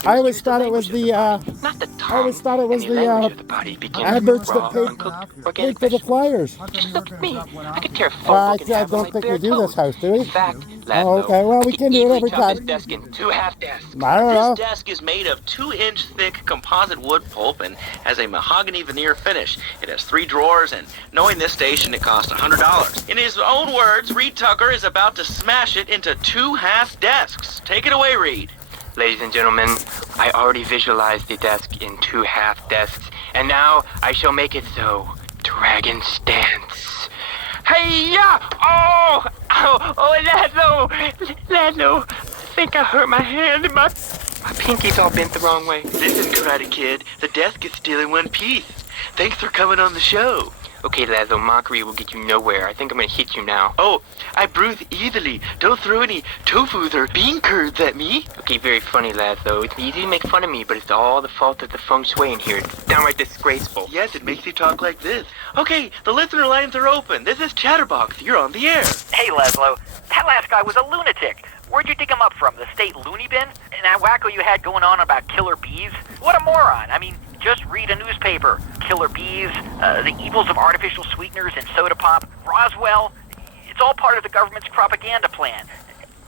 I always thought it was the adverts that paid for the flyers. Just look at me. I could tear a Well, I full book don't think we do this house, do we? In fact, Oh, okay, well, we can do it every time. This desk in 2 half desks. I don't know. This desk is made of 2-inch thick composite wood pulp and has a mahogany veneer finish. It has 3 drawers, and knowing this station, it cost $100. In his own words, Reed Tucker is about to smash it into 2 half desks. Take it away, Reed. Ladies and gentlemen, I already visualized the desk in 2 half desks, and now I shall make it so. Dragon stance. Hey-ya! Oh! Oh, Laszlo! I think I hurt my hand and my pinky's all bent the wrong way. Listen, Karate Kid, the desk is still in one piece. Thanks for coming on the show. Okay, Laszlo, mockery will get you nowhere. I think I'm gonna hit you now. Oh, I breathe easily. Don't throw any tofus or bean curds at me. Okay, very funny, Laszlo. It's easy to make fun of me, but it's all the fault of the feng shui in here. It's downright disgraceful. Yes, it makes you talk like this. Okay, the listener lines are open. This is Chatterbox. You're on the air. Hey, Laszlo, that last guy was a lunatic. Where'd you dig him up from? The state loony bin? And that wacko you had going on about killer bees? What a moron. I mean, just read a newspaper. Killer bees, the evils of artificial sweeteners and soda pop, Roswell. It's all part of the government's propaganda plan.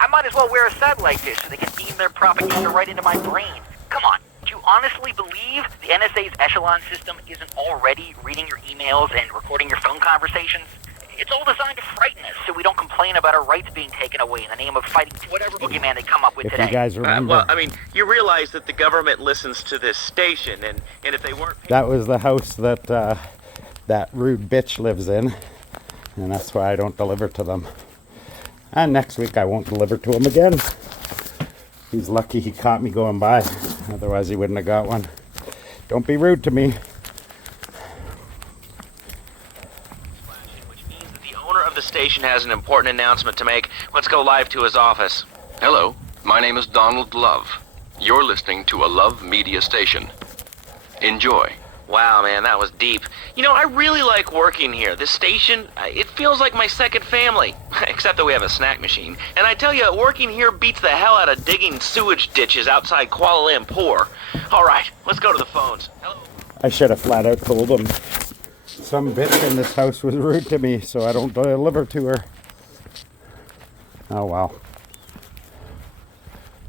I might as well wear a satellite dish so they can beam their propaganda right into my brain. Come on, do you honestly believe the NSA's echelon system isn't already reading your emails and recording your phone conversations? It's all designed to frighten us so we don't complain about our rights being taken away in the name of fighting whatever boogeyman they come up with today. If you guys remember. Well, I mean, you realize that the government listens to this station, and if they weren't... That was the house that that rude bitch lives in, and that's why I don't deliver to them. And next week I won't deliver to him again. He's lucky he caught me going by, otherwise he wouldn't have got one. Don't be rude to me. The station has an important announcement to make. Let's go live to his office. Hello, my name is Donald Love. You're listening to a Love Media station. Enjoy. Wow, man, that was deep. You know, I really like working here. This station, it feels like my second family. Except that we have a snack machine. And I tell you, working here beats the hell out of digging sewage ditches outside Kuala Lumpur. All right, let's go to the phones. Hello? I should have flat out told him. Some bitch in this house was rude to me, so I don't deliver to her. Oh, well.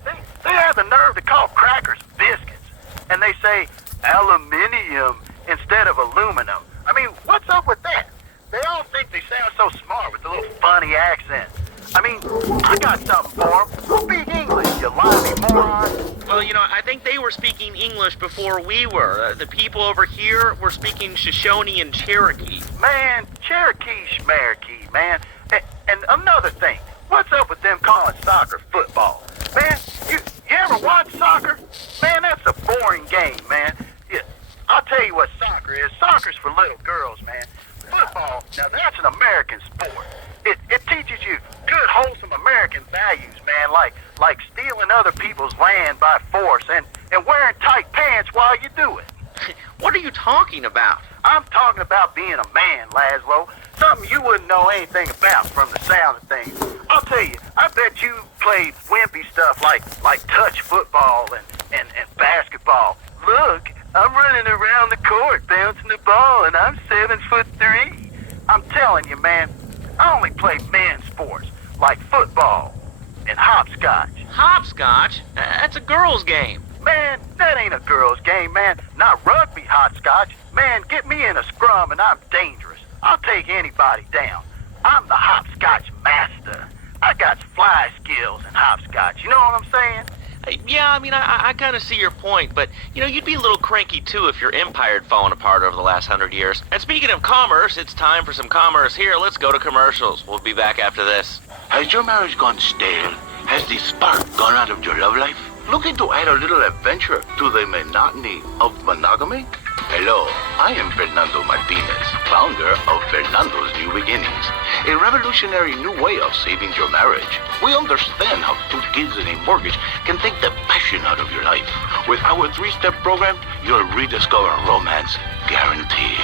They have the nerve to call crackers biscuits. And they say aluminium instead of aluminum. I mean, what's up with that? They all think they sound so smart with a little funny accent. I mean, I got something for them. Speak English, you limey moron. Well, you know, I think they were speaking English before we were. The people over here were speaking Shoshone and Cherokee. Man, Cherokee schmarokee, man. And another thing, what's up with them calling soccer football? Man, you ever watch soccer? Man, that's a boring game, man. Yeah, I'll tell you what soccer is. Soccer's for little girls, man. Football, now that's an American sport. It teaches you good, wholesome American values, man, like stealing other people's land by force and wearing tight pants while you do it. What are you talking about? I'm talking about being a man, Laszlo. Something you wouldn't know anything about from the sound of things. I'll tell you, I bet you played wimpy stuff like touch football and basketball. Look, I'm running around the court bouncing the ball and I'm 7'3". I'm telling you, man, I only play men's sports like football and hopscotch. Hopscotch? That's a girl's game. Man, that ain't a girl's game, man. Not rugby hopscotch. hopscotch? Man, get me in a scrum and I'm dangerous. I'll take anybody down. I'm the hopscotch master. I got fly skills in hopscotch, you know what I'm saying? Yeah, I mean, I kind of see your point, but, you know, you'd be a little cranky, too, if your empire had fallen apart over the last 100 years. And speaking of commerce, it's time for some commerce here. Let's go to commercials. We'll be back after this. Has your marriage gone stale? Has the spark gone out of your love life? Looking to add a little adventure to the monotony of monogamy? Hello, I am Fernando Martinez, founder of Fernando's New Beginnings, a revolutionary new way of saving your marriage. We understand how 2 kids and a mortgage can take the passion out of your life. With our 3-step program, you'll rediscover romance guaranteed.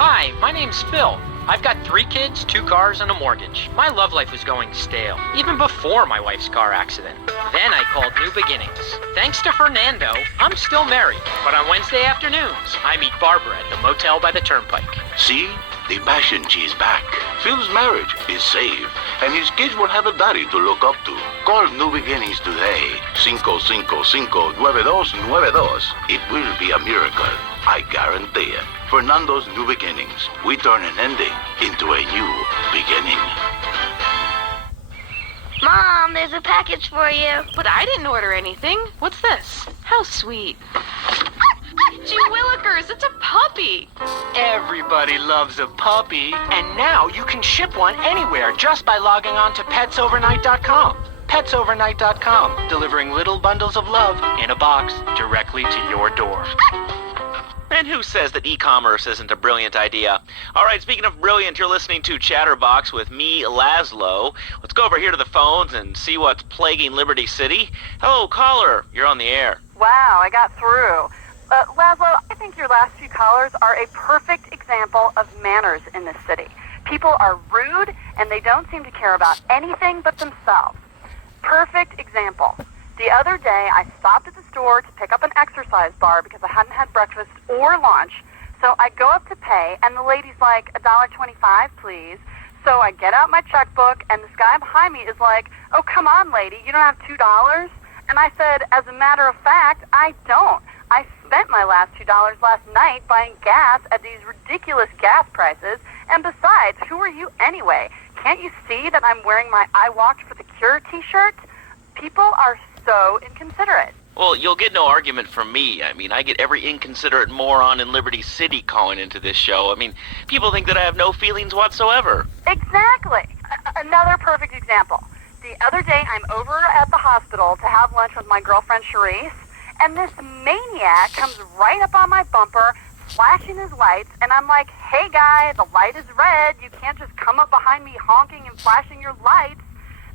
Hi, my name's Phil. I've got 3 kids, 2 cars, and a mortgage. My love life was going stale, even before my wife's car accident. Then I called New Beginnings. Thanks to Fernando, I'm still married. But on Wednesday afternoons, I meet Barbara at the motel by the turnpike. See? The passion she's back. Phil's marriage is saved, and his kids will have a daddy to look up to. Call New Beginnings today. 555-9292. It will be a miracle. I guarantee it. Fernando's New Beginnings. We turn an ending into a new beginning. Mom, there's a package for you. But I didn't order anything. What's this? How sweet. Gee willikers, it's a puppy. Everybody loves a puppy. And now you can ship one anywhere just by logging on to petsovernight.com. Petsovernight.com, delivering little bundles of love in a box directly to your door. And who says that e-commerce isn't a brilliant idea? All right, speaking of brilliant, you're listening to Chatterbox with me, Laszlo. Let's go over here to the phones and see what's plaguing Liberty City. Hello, caller. You're on the air. Wow, I got through. Laszlo, I think your last few callers are a perfect example of manners in this city. People are rude, and they don't seem to care about anything but themselves. Perfect example. The other day, I stopped at the store to pick up an exercise bar because I hadn't had breakfast or lunch. So I go up to pay, and the lady's like, $1.25, please. So I get out my checkbook, and this guy behind me is like, oh, come on, lady, you don't have $2? And I said, as a matter of fact, I don't. I spent my last $2 last night buying gas at these ridiculous gas prices. And besides, who are you anyway? Can't you see that I'm wearing my I Walked for the Cure t-shirt? People are so inconsiderate. Well, you'll get no argument from me. I mean, I get every inconsiderate moron in Liberty City calling into this show. I mean, people think that I have no feelings whatsoever. Exactly. Another perfect example. The other day, I'm over at the hospital to have lunch with my girlfriend, Charisse, and this maniac comes right up on my bumper, flashing his lights, and I'm like, hey, guy, the light is red. You can't just come up behind me honking and flashing your lights.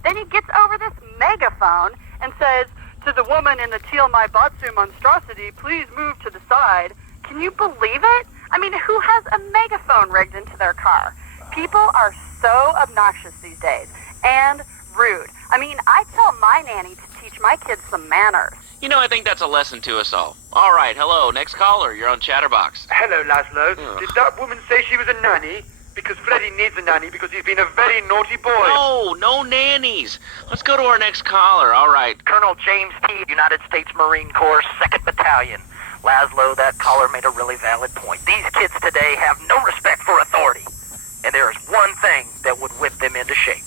Then he gets over this megaphone and says, to the woman in the teal maibatsu monstrosity, please move to the side. Can you believe it? I mean, who has a megaphone rigged into their car? People are so obnoxious these days and rude. I mean, I tell my nanny to teach my kids some manners. You know, I think that's a lesson to us all. All right, hello, next caller. You're on Chatterbox. Hello, Laszlo. Did that woman say she was a nanny? Because Freddy needs a nanny because he's been a very naughty boy. No nannies. Let's go to our next caller. All right. Colonel James T., United States Marine Corps, 2nd Battalion. Laszlo, that caller made a really valid point. These kids today have no respect for authority. And there is one thing that would whip them into shape.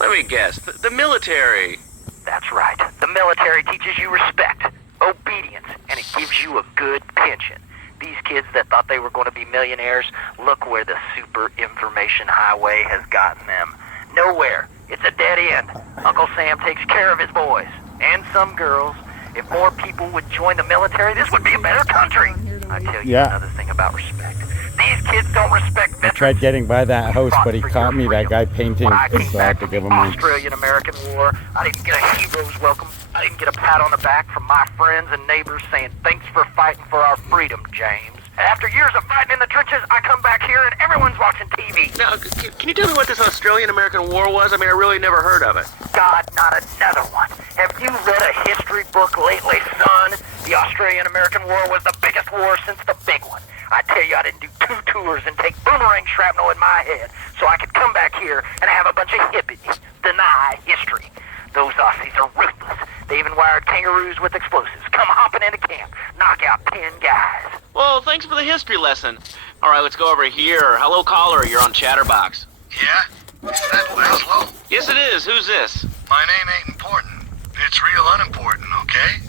Let me guess. The military. That's right. The military teaches you respect, obedience, and it gives you a good pension. These kids that thought they were going to be millionaires, look where the super information highway has gotten them. Nowhere. It's a dead end. Uncle Sam takes care of his boys. And some girls. If more people would join the military, this would be a better country. I tell you another thing about respect. These kids don't respect veterans. I tried getting by that house, but he caught me, that guy painting, so I had to give him one. Australian-American War, I didn't get a hero's welcome. I didn't get a pat on the back from my friends and neighbors saying, thanks for fighting for our freedom, James. After years of fighting in the trenches, I come back here and everyone's watching TV. Now, can you tell me what this Australian-American War was? I mean, I really never heard of it. God, not another one. Have you read a history book lately, son? The Australian-American War was the biggest war since the big one. I tell you, I didn't do 2 tours and take boomerang shrapnel in my head so I could come back here and have a bunch of hippies deny history. Those Aussies are ruthless. They even wired kangaroos with explosives. Come hopping into camp, knock out 10 guys. Well, thanks for the history lesson. All right, let's go over here. Hello, caller. You're on Chatterbox. Yeah? Is that Laszlo? Yes, it is. Who's this? My name ain't important. It's real unimportant, okay?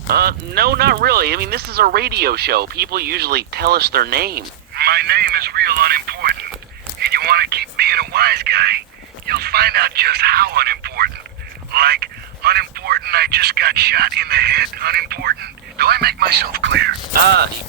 No, not really. I mean, this is a radio show. People usually tell us their name. My name is real unimportant. And you want to keep being a wise guy, you'll find out just how unimportant. Like, unimportant, I just got shot in the head, unimportant. Do I make myself clear?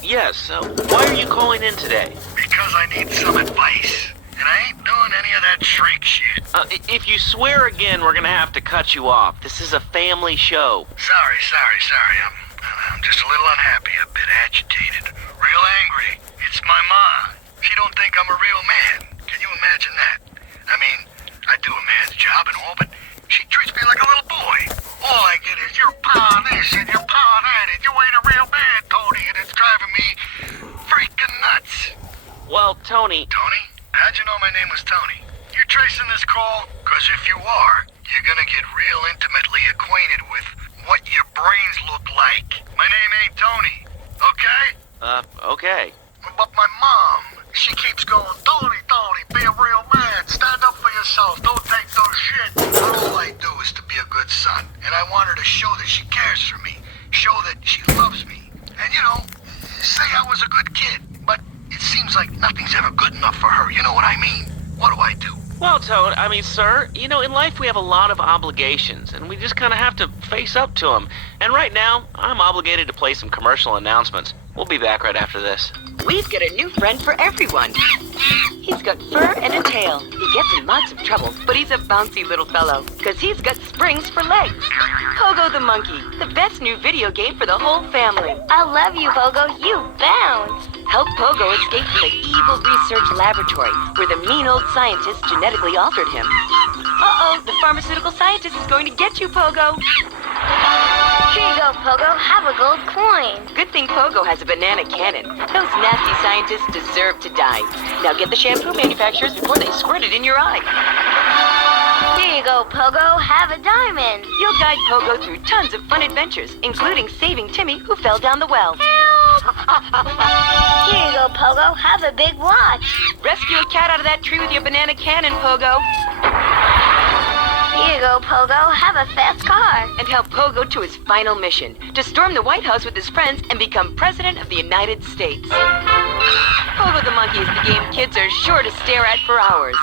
Yes. Why are you calling in today? Because I need some advice. And I ain't doing any of that shrink shit. If you swear again, we're gonna have to cut you off. This is a family show. Sorry. I'm just a little unhappy, a bit agitated, real angry. It's my ma. She don't think I'm a real man. Can you imagine that? I mean, I do a man's job and all, but she treats me like a little boy. All I get is your pa this and your pa that, and you ain't a real man, Tony, and it's driving me freaking nuts. Well, Tony... Tony? How'd you know my name was Tony? You're tracing this call? Because if you are, you're gonna get real intimately acquainted with what your brains look like. My name ain't Tony, okay? Okay. But my mom, she keeps going, Tony, be a real man. Stand up for yourself. Don't take no shit. All I do is to be a good son. And I want her to show that she cares for me. Show that she loves me. And, you know, say I was a good kid. But it seems like nothing's ever good enough for her. You know what I mean? What do I do? Well, Toad, I mean, sir, you know, in life we have a lot of obligations, and we just kind of have to face up to them. And right now, I'm obligated to play some commercial announcements. We'll be back right after this. We've got a new friend for everyone. He's got fur and a tail. He gets in lots of trouble, but he's a bouncy little fellow, because he's got springs for legs. Pogo the Monkey, the best new video game for the whole family. I love you, Pogo. You bounce. Help Pogo escape from the evil research laboratory where the mean old scientist genetically altered him. Uh-oh, the pharmaceutical scientist is going to get you, Pogo. Here you go, Pogo. Have a gold coin. Good thing Pogo has a banana cannon. Those nasty scientists deserve to die. Now get the shampoo manufacturers before they squirt it in your eye. Here you go, Pogo. Have a diamond. You'll guide Pogo through tons of fun adventures, including saving Timmy, who fell down the well. Here you go, Pogo. Have a big watch. Rescue a cat out of that tree with your banana cannon, Pogo. Here you go, Pogo. Have a fast car. And help Pogo to his final mission, to storm the White House with his friends and become President of the United States. Pogo the Monkey is the game kids are sure to stare at for hours.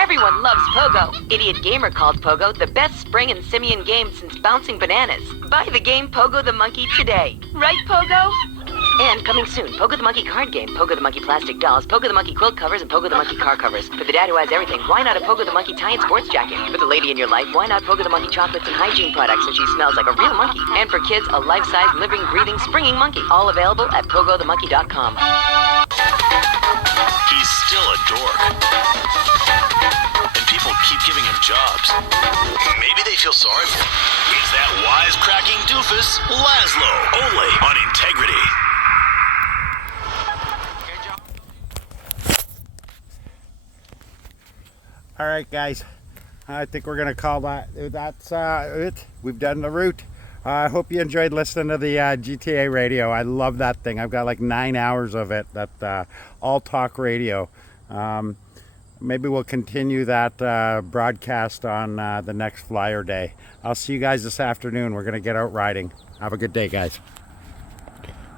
Everyone loves Pogo. Idiot Gamer called Pogo the best spring and simian game since bouncing bananas. Buy the game Pogo the Monkey today. Right, Pogo? And coming soon, Pogo the Monkey card game, Pogo the Monkey plastic dolls, Pogo the Monkey quilt covers, and Pogo the Monkey car covers. For the dad who has everything, why not a Pogo the Monkey tie and sports jacket? For the lady in your life, why not Pogo the Monkey chocolates and hygiene products so she smells like a real monkey? And for kids, a life-size, living, breathing, springing monkey. All available at pogothemonkey.com. He's still a dork. And people keep giving him jobs. Maybe they feel sorry for him. It's that wisecracking doofus, Laszlo, only on Integrity. All right, guys. I think we're going to call that's it. We've done the route. I hope you enjoyed listening to the GTA radio. I love that thing. I've got like 9 hours of it, that all talk radio. Maybe we'll continue that broadcast on the next flyer day. I'll see you guys this afternoon. We're going to get out riding. Have a good day, guys.